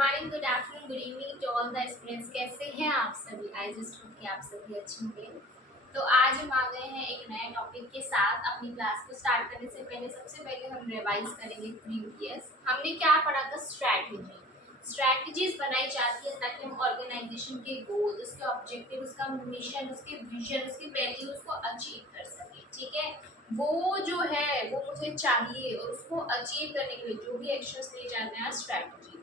Morning, good afternoon, good evening to all the students. कैसे हैं आप सभी? आई जस्ट होप कि आप सभी अच्छे होंगे। तो आज हम आ गए हैं एक नए टॉपिक के साथ। अपनी क्लास को स्टार्ट करने से पहले सबसे पहले हम रिवाइज करेंगे प्रीवियस। हमने क्या पढ़ा था? स्ट्रैटेजीज बनाई जाती है ताकि हम ऑर्गेनाइजेशन के गोल, उसके ऑब्जेक्टिव, उसका मिशन, उसके विजन, उसके वैल्यूज को अचीव कर सके। ठीक है, वो जो है वो मुझे चाहिए और उसको अचीव करने के लिए जो भी एक्शंस लिए जाते हैं स्ट्रैटेजी।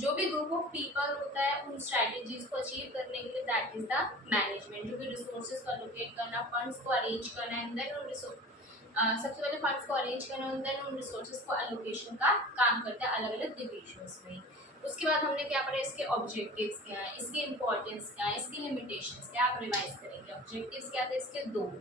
जो भी ग्रुप ऑफ पीपल होता है उन स्ट्रैटेजीज को अचीव करने के लिए दैट इज द मैनेजमेंट। जो भी रिसोर्सेज को एलोकेट करना, फंड्स को अरेंज करना एंड देन उन सबसे पहले फंड्स को अरेंज करना एंड देन उन रिसोर्सेज को एलोकेशन का काम करता है अलग अलग डिविजन्स में। उसके बाद हमने क्या पढ़ा? इसके ऑब्जेक्टिव्स क्या है, इसकी इंपॉर्टेंस क्या है, इसकी लिमिटेशंस क्या, आप रिवाइज करेंगे। ऑब्जेक्टिव्स क्या थे इसके? दो।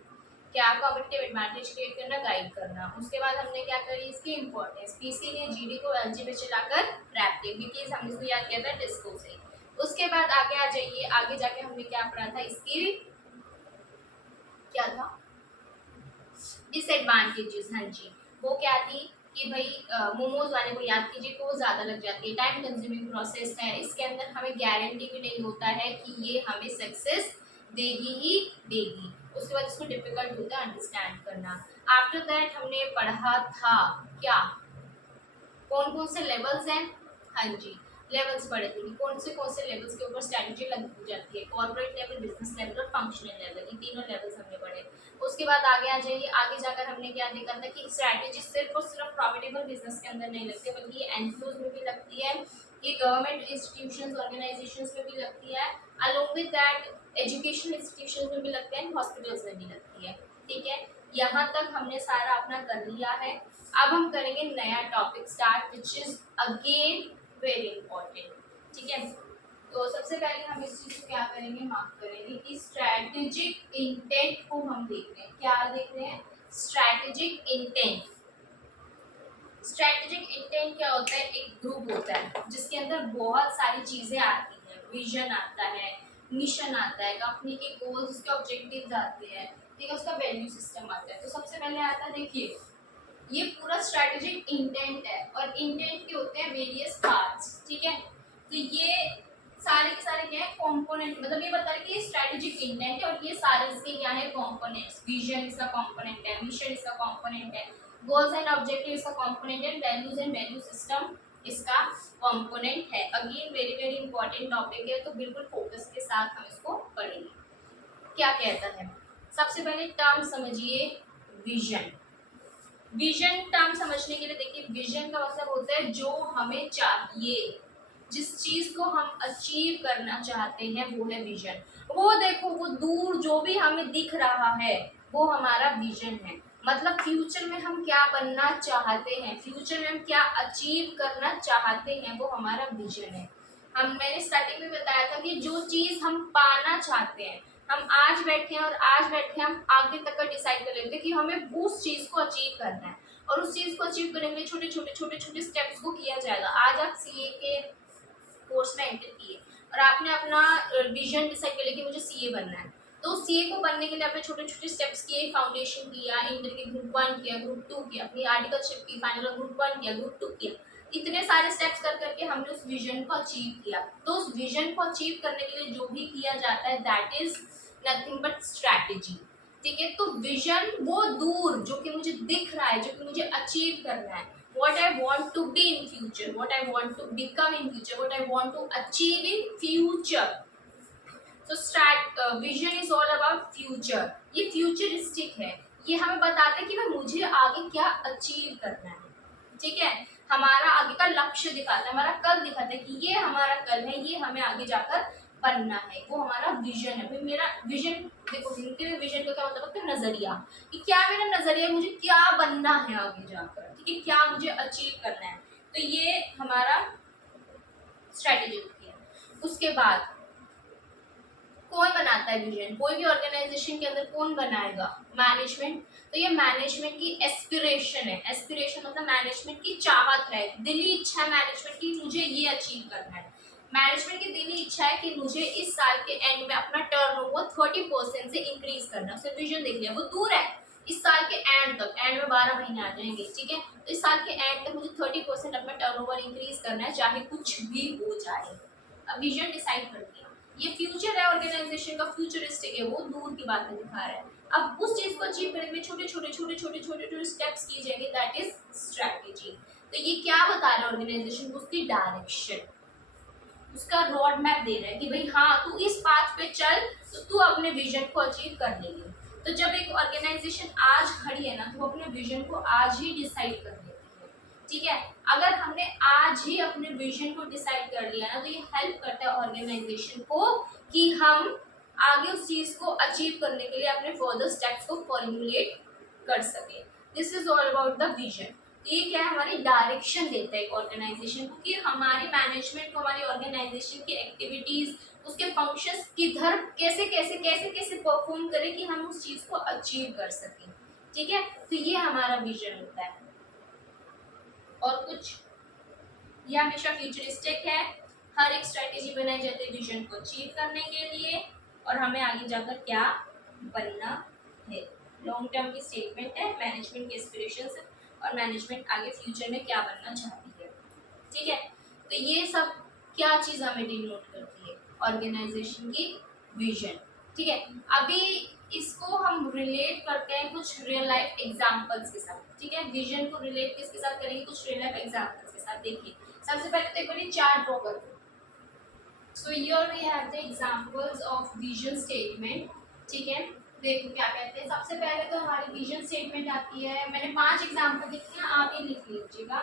क्या? कॉम्पिटिटिव एडवांटेज क्रिएट करना, गाइड करना। उसके बाद हमने क्या करी? इसकी इंपॉर्टेंस। पीसी ने जीडी को एलजी पे चलाकर रैप किया क्योंकि हमने इसको याद किया था डिस्को से। उसके बाद आगे आ जाइए, आगे जाके हमने क्या पढ़ा था? इसकी क्या था? डिसएडवांटेजेस। हाँ जी, वो क्या थी कि भाई मोमोज वाले को याद कीजिए कि वो ज़्यादा लग जाती है, टाइम कंज्यूमिंग प्रोसेस है, इसके अंदर हमें गारंटी भी नहीं होता है कि ये हमें सक्सेस देगी ही देगी। उसके बाद इसको डिफिकल्ट होता है अंडरस्टैंड करना। आफ्टर दैट हमने पढ़ा था क्या? कौन कौन से लेवल्स हैं? हाँ जी, लेवल्स पढ़े थे कि कौन से लेवल्स के ऊपर स्ट्रैटेजी लग जाती है। कॉर्पोरेट लेवल, बिजनेस लेवल और फंक्शनल लेवल, ये तीनों लेवल्स हमने पढ़े। उसके बाद आगे आ जाइए, आगे जाकर हमने क्या देखा था कि स्ट्रैटेजी सिर्फ और सिर्फ प्रॉफिटेबल बिजनेस के अंदर नहीं लगती बल्कि ये एनजीओज में भी लगती है, ये गवर्नमेंट इंस्टीट्यूशंस ऑर्गेनाइजेशंस में भी लगती है, along with that education institutions में भी लगती है, हॉस्पिटल्स में भी लगती है। ठीक है, यहाँ तक हमने सारा अपना कर लिया है। अब हम करेंगे नया topic start which is again very important. ठीक है, तो सबसे पहले हम इस चीज को क्या करेंगे? मार्क करेंगे कि स्ट्रैटेजिक इंटेंट को हम देख रहे हैं। क्या देख रहे हैं? Strategic intent. स्ट्रैटेजिक इंटेंट क्या होता है? एक ग्रुप होता है जिसके अंदर बहुत सारी चीजें आती हैं। विजन आता है, मिशन आता है, कंपनी के गोल्स, उसके ऑब्जेक्टिव्स आते हैं, ठीक है, उसका वैल्यू सिस्टम आता है। तो सबसे पहले आता है, देखिए ये पूरा स्ट्रैटेजिक इंटेंट है और इंटेंट के होते हैं वेरियस पार्ट्स। ठीक है, तो ये सारे के सारे क्या है? कंपोनेंट। मतलब ये बता रहे कि ये स्ट्रैटेजिक इंटेंट है और ये सारे इसके क्या है? कंपोनेंट्स। विजन इसका कंपोनेंट है, मिशन इसका कंपोनेंट है, गोल्स एंड ऑब्जेक्टिव इसका कंपोनेंट है, वैल्यूज एंड वैल्यू सिस्टम इसका कंपोनेंट है। Again very very important topic है, तो बिल्कुल फोकस के साथ हम इसको पढ़ेंगे। क्या कहता है? सबसे पहले टर्म समझिए, विजन। विजन टर्म समझने के लिए देखिए, विजन का मतलब होता है जो हमें चाहिए, जिस चीज को हम अचीव करना चाहते हैं वो है विजन। वो देखो, वो दूर जो भी हमें दिख रहा है वो हमारा विजन है। मतलब फ्यूचर में हम क्या बनना चाहते हैं, फ्यूचर में हम क्या अचीव करना चाहते हैं, वो हमारा विजन है। मैंने स्टार्टिंग में बताया था कि जो चीज हम पाना चाहते हैं, हम आज बैठे हैं और आज बैठे हम आगे तक का डिसाइड कर लेते हैं कि हमें उस चीज को अचीव करना है और उस चीज को अचीव करने के लिए छोटे छोटे स्टेप्स को किया जाएगा। आज आप सीए के कोर्स में एंटर किए और आपने अपना विजन डिसाइड कर लिया कि मुझे सीए बनना है, तो सीए को बनने के लिए आपने छोटे छोटे स्टेप्स किए, फाउंडेशन किया, इंटर के ग्रुप 1 किया, ग्रुप 2 किया, अपनी आर्टिकलशिप की, फाइनल ग्रुप 1 किया, ग्रुप 2 किया। इतने सारे स्टेप्स कर करके हमने उस विजन को अचीव किया। तो उस विजन को अचीव करने के लिए जो भी किया जाता है that is nothing but strategy. ठीक है, तो विजन वो दूर जो कि मुझे दिख रहा है, जो कि मुझे अचीव करना है, what I want to be in future, what I want to become in future, what I want to achieve in future. So vision is all about future. ये फ्यूचरिस्टिक है, ये हमें बताता है कि मैं मुझे आगे क्या अचीव करना है। ठीक है, हमारा आगे का लक्ष्य दिखाता है, हमारा कल दिखाता है कि ये हमारा कल है, ये हमें आगे जाकर बनना है, वो हमारा विजन है। भाई मेरा विजन देखो, हिंदी में विजन का क्या मतलब होता है? नजरिया, कि क्या मेरा नजरिया, मुझे क्या बनना है आगे जाकर, ठीक है, क्या मुझे अचीव करना है। तो ये हमारा स्ट्रेटेजी होती है। उसके बाद कौन बनाता है विजन? कोई भी ऑर्गेनाइजेशन के अंदर कौन बनाएगा? मैनेजमेंट। तो ये मैनेजमेंट की एस्पिरेशन है। एस्पिरेशन मतलब मैनेजमेंट की चाहत है, दिली इच्छा है मैनेजमेंट की, मुझे ये अचीव करना है। मैनेजमेंट की दिली इच्छा है कि मुझे इस साल के एंड में अपना टर्नओवर 30% से इंक्रीज करना है। उसने विजन देख लिया, वो दूर है, इस साल के एंड में 12 महीने आ जाएंगे, ठीक है, तो इस साल के एंड तक मुझे 30% अपना टर्नओवर इंक्रीज करना है, चाहे कुछ भी हो जाए। अब विजन डिसाइड कर दिया, ये फ्यूचर है ऑर्गेनाइजेशन का, फ्यूचरिस्टिक है, वो दूर की बातें दिखा रहा है। अब उस चीज को अचीव करने में छोटे छोटे स्टेप्स किए जाएंगे, दैट इज स्ट्रैटेजी। तो ये क्या बता रहा है ऑर्गेनाइजेशन को, उसकी डायरेक्शन, उसका रोड मैप दे रहा है कि भाई हाँ तू इस पाथ पे चल तो तू अपने विजन को अचीव कर लेगी। तो जब एक ऑर्गेनाइजेशन आज खड़ी है ना, तो अपने विजन को आज ही डिसाइड कर लेती है, ठीक है। अगर हमने आज ही अपने विजन को डिसाइड कर लिया ना, तो ये हेल्प करता है ऑर्गेनाइजेशन को कि हम आगे उस चीज को अचीव करने के लिए अपने फर्दर स्टेप्स को फॉर्मुलेट कर सके। This is all about the vision. ये क्या है, हमारी डायरेक्शन देता है एक ऑर्गेनाइजेशन को कि हमारी मैनेजमेंट को हमारी ऑर्गेनाइजेशन की एक्टिविटीज, उसके फंक्शंस किधर कैसे कैसे कैसे कैसे परफॉर्म करें कि हम उस चीज को अचीव कर सकें, ठीक है। तो ये हमारा विजन होता है। और कुछ, ये हमेशा फ्यूचरिस्टिक है, हर एक स्ट्रेटेजी बनाई जाती है विजन को अचीव करने के लिए और हमें आगे जाकर क्या बनना है। लॉन्ग टर्म की स्टेटमेंट है, मैनेजमेंट के एस्पिरेशंस है और मैनेजमेंट आगे फ्यूचर में क्या बनना चाहती है, ठीक है। तो ये सब क्या चीज़ हमें डिनोट करती है, ऑर्गेनाइजेशन की विजन, ठीक है। अभी इसको हम रिलेट करते हैं कुछ रियल लाइफ एग्जांपल्स के साथ, ठीक है। विजन को रिलेट किसके साथ करेंगे, कुछ रियल लाइफ एग्जांपल्स के साथ। देखिए सबसे पहले तो एक बार चार्ट ड्रॉ करते हैं। So here we have the examples of vision statement, ठीक है। देखो क्या कहते हैं, सबसे पहले तो हमारी विजन स्टेटमेंट आती है, मैंने 5 एग्जांपल लिखे हैं, आप ये लिख लीजिएगा।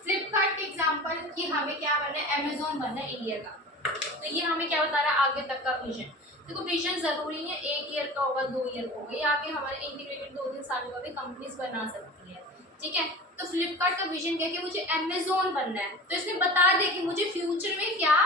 फ्लिपकार्ट के एग्जांपल कि हमें क्या बनना है, अमेजोन बनना है इंडिया का। तो ये हमें क्या बता रहा है, आगे तक का विजन। देखो विजन जरूरी है 1 ईयर का होगा, 2 ईयर का होगा, ये आगे हमारे इंटीग्रेटेड 2-3 सालों का भी कंपनीज बना सकती है, ठीक है। तो फ्लिपकार्ट का विजन क्या है कि मुझे अमेजोन बनना है, तो इसमें बता दे कि मुझे फ्यूचर में क्या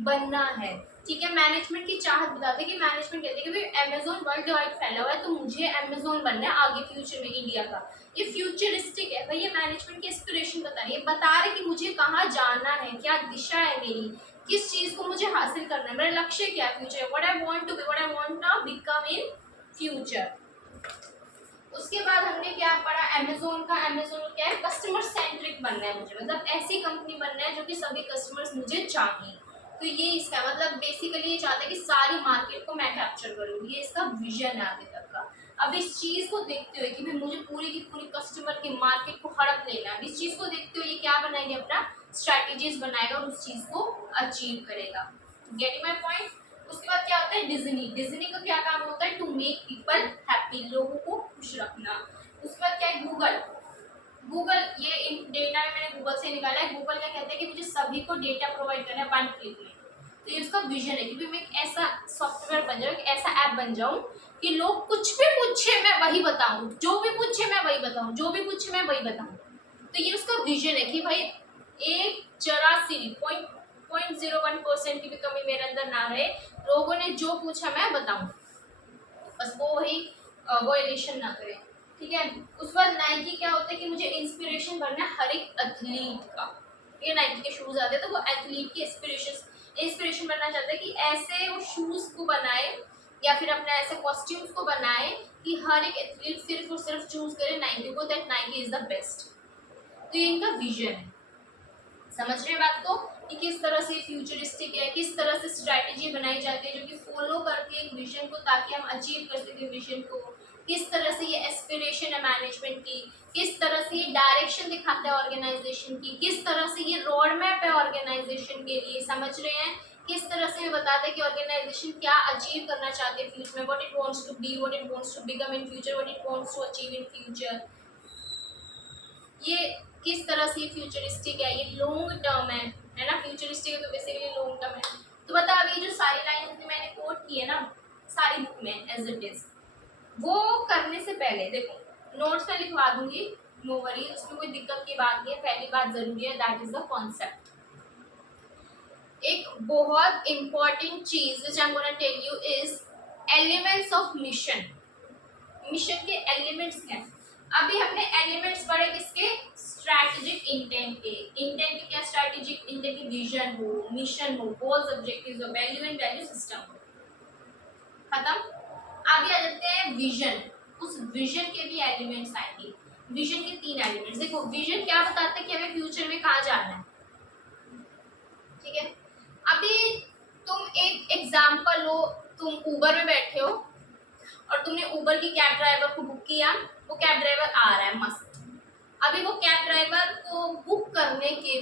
बनना है, ठीक है। मैनेजमेंट की चाहत बताते कि मैनेजमेंट कहते हैं कि भाई अमेजोन वर्ल्ड वाइड फैला हुआ है, तो मुझे अमेजोन बनना है आगे फ्यूचर में इंडिया का। ये फ्यूचरिस्टिक है भाई, ये मैनेजमेंट की एस्पिरेशन बता रही है, बता रहे कि मुझे कहाँ जाना है, क्या दिशा है मेरी, किस चीज को मुझे हासिल करना है, मेरा लक्ष्य क्या है future, what I want to be, what I want to become in future. उसके बाद हमने क्या पढ़ा, अमेजोन का, अमेजोन क्या है, कस्टमर सेंट्रिक बनना है मुझे, मतलब ऐसी कंपनी बनना है जो कि सभी कस्टमर्स मुझे चाहिए। तो ये इसका मतलब बेसिकली ये चाहता है कि सारी मार्केट को मैं कैप्चर करूँ, ये इसका विजन है आगे तक का। अब इस चीज को देखते हुए कि भाई मुझे पूरी की पूरी कस्टमर की मार्केट को हड़प लेना है, इस चीज को देखते हुए ये क्या बनाएंगे, अपना स्ट्रैटेजीज बनाएगा और उस चीज को अचीव करेगा। Getting my point. उसके बाद क्या होता है, डिज्नी। डिज्नी का क्या काम होता है, टू मेक पीपल हैप्पी, लोगों को खुश रखना। उसके बाद क्या है, गूगल। गूगल, ये इन डेटा में मैंने गूगल से निकाला है। गूगल क्या कहते हैं कि मुझे सभी को डेटा प्रोवाइड करना है 1 क्लिक में। तो ये उसका विजन है कि मैं एक ऐसा सॉफ्टवेयर बन जाऊँ, एक ऐसा ऐप बन जाऊँ कि लोग कुछ भी पूछे मैं वही बताऊँ, जो भी पूछे मैं वही बताऊँ, जो भी पूछे मैं वही बताऊँ। तो ये उसका विजन है कि भाई एक जरा सी 0.01% की भी कमी मेरे अंदर ना रहे, लोगों ने जो पूछा मैं बताऊं, बस वो वही वायलेशन ना करे, ठीक है। उस बाद नाइकी क्या होता है कि मुझे इंस्पिरेशन बनना है हर एक एथलीट का। ये नाइकी के शूज आते हैं तो वो एथलीट की इंस्पिरेशन बनना चाहता है कि ऐसे वो शूज को बनाए या फिर अपने ऐसे कॉस्ट्यूम्स को बनाए कि हर एक एथलीट सिर्फ और सिर्फ चूज करे नाइकी को, that Nike is the best. तो ये इनका विजन है। समझ रहे हैं बात को कि किस तरह से फ्यूचरिस्टिक है, किस तरह से स्ट्रैटेजी बनाई जाती है जो कि फॉलो करके एक विजन को, ताकि हम अचीव कर सके विजन को। किस तरह से ये एस्पिरेशन है मैनेजमेंट की, किस तरह से ये डायरेक्शन दिखाता है ऑर्गेनाइजेशन की, किस तरह से ये रोड मैप है ऑर्गेनाइजेशन के लिए। समझ रहे हैं, किस तरह से ये बताता है कि ऑर्गेनाइजेशन क्या अचीव करना चाहते हैं फ्यूचर में, what it wants to be, what it wants to become in future, what it wants to achieve in future. ये किस तरह से फ्यूचरिस्टिक है, ये लॉन्ग टर्म है ना। फ्यूचरिस्टिक है तो बेसिकली लॉन्ग टर्म है। तो बता, अभी जो सारी लाइन मैंने कोट की है ना सारी बुक में एज इट इज, वो करने से पहले देखो नोट्स में लिखवा दूंगी, नो वरी, उसमें कोई दिक्कत की बात नहीं है। पहली बात जरूरी है, दैट इज द कॉन्सेप्ट। एक बहुत इंपॉर्टेंट चीज which I am gonna tell you is elements of mission. Mission के एलिमेंट्स क्या हैं? अभी हमने एलिमेंट्स पढ़े किसके, स्ट्रैटेजिक इंटेंट के। इंटेंट के क्या, स्ट्रैटेजिक इंटेंट की विजन हो, मिशन हो, गोल्स ऑब्जेक्टिव्स हो, वैल्यू एंड वैल्यू सिस्टम हो, खत्म। आगे आ जाते हैं विजन। उस विजन के भी एलिमेंट्स आएंगे। विजन के 3 एलिमेंट्स। देखो विजन क्या बताता है कि हमें फ्यूचर में कहाँ जाना है, ठीक है। अभी तुम एक एग्जाम्पल लो, तुम उबर में बैठे हो और तुमने उबर की कैब ड्राइवर को बुक किया, वो कैब ड्राइवर आ रहा है मस्त। अभी वो कैब ड्राइवर को बुक करने के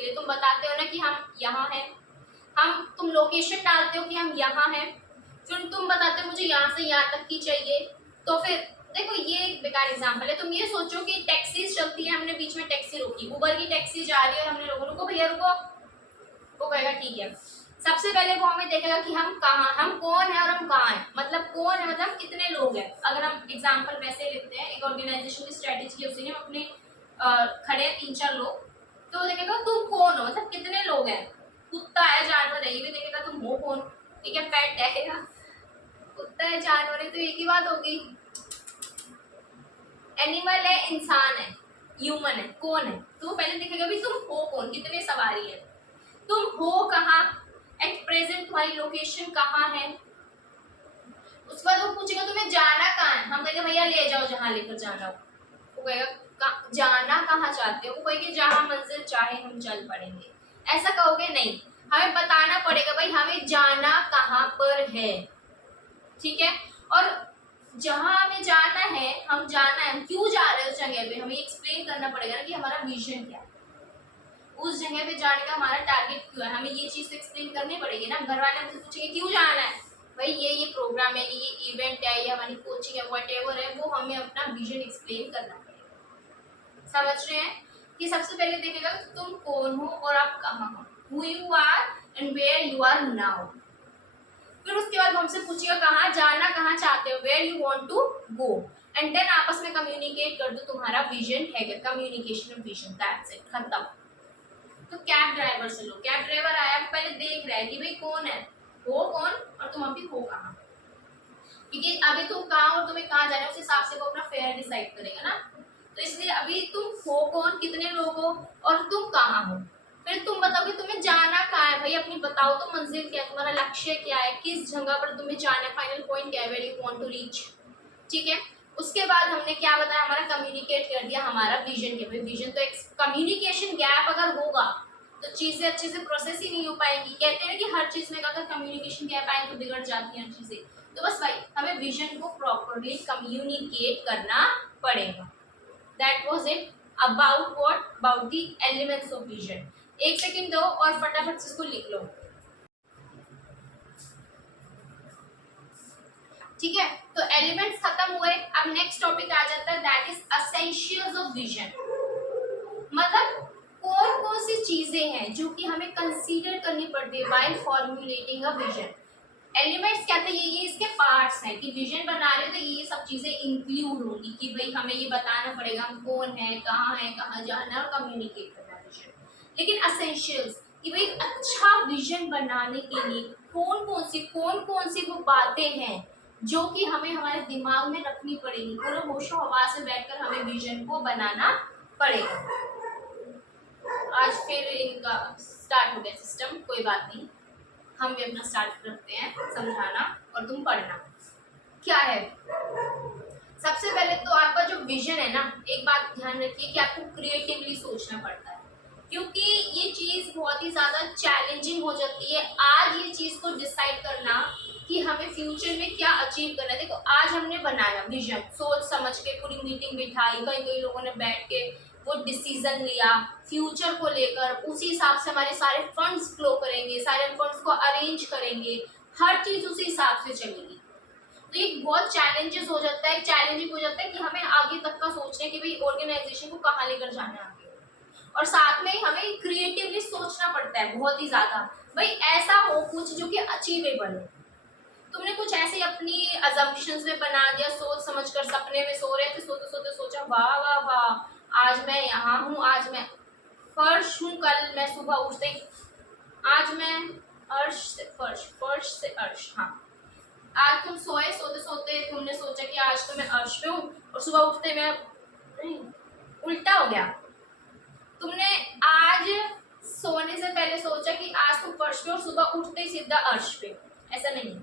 लिए तुम बताते हो ना कि हम यहाँ हैं, तुम लोकेशन डालते हो कि हम यहाँ हैं, फिर तुम बताते हो मुझे यहाँ से यहाँ तक की चाहिए। तो फिर देखो ये एक बेकार एग्जांपल है। तुम ये सोचो कि टैक्सीज चलती है, हमने बीच में टैक्सी रोकी, उबर की टैक्सी जा रही है और हमने लोगों रुको भैया रुको, वो कहेगा ठीक है। सबसे पहले वो हमें देखेगा कि हम कहाँ, हम कौन है और हम कहाँ हैं, मतलब कौन है मतलब कितने लोग हैं। अगर हम एग्जाम्पल वैसे लेते हैं, एक ऑर्गेनाइजेशन की स्ट्रेटेजी है, उसी ने अपने खड़े हैं 3-4 लोग, तो वो देखेगा तुम कौन हो, मतलब कितने लोग हैं। कुत्ता है, जानवर है, ये भी देखेगा तुम हो कौन, ठीक है, पेट है या कुत्ता है, जानवर है, तो एक ही बात होगी। एनिमल है, इंसान है, ह्यूमन है, कौन है, तो वो पहले देखेगा भी तुम हो कौन, कितने सवारी है, तुम हो कहाँ, एट प्रेजेंट तुम्हारी लोकेशन कहाँ है। उसके बाद वो पूछेगा तुम्हें जाना कहाँ है, हम कहेंगे भैया ले जाओ जहाँ लेकर जाना हो। वो कहेगा जाना कहाँ चाहते हो, वो कहेगी जहाँ मंजिल चाहे हम चल पड़ेंगे। ऐसा कहोगे नहीं, हमें बताना पड़ेगा भाई हमें जाना कहाँ पर है, ठीक है। और जहाँ हमें जाना है, हम क्यों जा रहे हैं उस जगह पे, हमें एक्सप्लेन करना पड़ेगा ना कि हमारा विजन क्या है, उस जगह पे जाने का हमारा टारगेट क्यों है, हमें ये चीज एक्सप्लेन करनी पड़ेगी ना। घर वाले हमसे पूछेंगे क्यों जाना है, भाई ये प्रोग्राम है, ये इवेंट है, ये हमारी कोचिंग है, व्हाटएवर है, वो हमें अपना विजन एक्सप्लेन करना पड़ेगा। समझ रहे हैं कि सबसे पहले देखेगा तुम कौन हो और आप कहाँ हो, who you are and where you are now. फिर उसके बाद हमसे पूछेगा कहाँ जाना, कहाँ चाहते हो, where you want to go, and then आपस में कम्युनिकेट कर दो तुम्हारा विजन है क्या, communication of vision, that's it, खत्म। तो कैब ड्राइवर से लो, कैब ड्राइवर आया, पहले देख रहा है कि भाई कौन है, हो कौन और तुम अभी हो कहाँ, क्योंकि अभी तुम कहाँ और तुम्हें कहाँ जाना है उस हिसाब से वो अपना फेयर डिसाइड करेगा ना। तो इसलिए अभी तुम हो कौन, कितने लोग हो और तुम कहाँ हो, फिर तुम बताओ कि तुम्हें जाना कहाँ है, भाई अपनी बताओ तो मंजिल क्या है, तुम्हारा लक्ष्य क्या है, किस जगह पर तुम्हें जाना है, फाइनल पॉइंट क्या है, where you want to reach, ठीक है। उसके बाद हमने क्या बताया, हमारा कम्युनिकेट कर दिया हमारा विजन क्या, भाई विजन तो एक कम्युनिकेशन गैप अगर होगा तो चीजें अच्छे से प्रोसेस ही नहीं हो पाएंगी। कहते हैं कि हर चीज में अगर कम्युनिकेशन गैप आए तो बिगड़ जाती हैं चीजें। तो बस भाई हमें विजन को प्रॉपरली कम्युनिकेट करना पड़ेगा। That was it about what, about the elements of vision. एक सेकंड दो और फटाफट से इसको लिख लो, ठीक है। तो एलिमेंट्स खत्म हुए, अब नेक्स्ट टॉपिक आ जाता है, that is essentials of vision. मतलब कौन कौन सी चीजें हैं जो कि हमें कंसीडर करनी पड़ती है while formulating a vision. Elements कहते हैं ये इसके पार्ट्स हैं कि विजन बना रहे हो तो ये सब चीजें इंक्लूड होंगी कि भाई हमें ये बताना पड़ेगा हम कौन है, कहाँ जाना है और कम्युनिकेट करना है विजन। लेकिन एसेंशियल्स कि भाई अच्छा विजन बनाने के लिए कौन कौन सी वो बातें हैं जो कि हमें हमारे दिमाग में रखनी पड़ेगी, पूरा होशो हवास से बैठकर हमें विजन को बनाना पड़ेगा। आज फिर इनका स्टार्ट हो गया सिस्टम, कोई बात नहीं, हम भी अपना स्टार्ट रखते हैं समझाना और तुम पढ़ना। क्या है सबसे पहले तो आपका जो विजन है ना, एक बात ध्यान रखिए कि आपको क्रिएटिवली सोचना पड़ता है, क्योंकि ये चीज बहुत ही ज्यादा चैलेंजिंग हो जाती है आज ये चीज को डिसाइड करना कि हमें फ्यूचर में क्या अचीव करना है। देखो आज हमने बनाया विजन, सोच समझ के पूरी मीटिंग बिठाई, कई कई लोगों ने बैठ के वो डिसीजन लिया फ्यूचर को लेकर, उसी हिसाब से हमारे सारे फंड्स फ्लो करेंगे, सारे फंड्स को अरेंज करेंगे, हर चीज उसी हिसाब से चलेगी। तो ये बहुत चैलेंजेस हो जाता है, चैलेंजिंग हो जाता है कि हमें आगे तक का सोचना है कि भाई ऑर्गेनाइजेशन को कहाँ लेकर जाना है आगे, और साथ में हमें क्रिएटिवली सोचना पड़ता है बहुत ही ज्यादा, भाई ऐसा हो कुछ जो कि अचीवेबल हो। तुमने कुछ ऐसे अपनी अजम्पशंस में बना दिया, सोच समझकर सपने में सो रहे थे, सोते सोते सोचा वाह वाह वाह आज मैं यहाँ हूँ, आज मैं फर्श हूँ, कल मैं सुबह उठते आज मैं अर्श से फर्श, फर्श से अर्श। हाँ आज तुम सोए, सोते सोते तुमने सोचा कि आज तो मैं अर्श पे हूँ और सुबह उठते मैं नहीं, उल्टा हो गया। तुमने आज सोने से पहले सोचा कि आज तुम फर्श पे और सुबह उठते ही सीधा अर्श पे, ऐसा नहीं,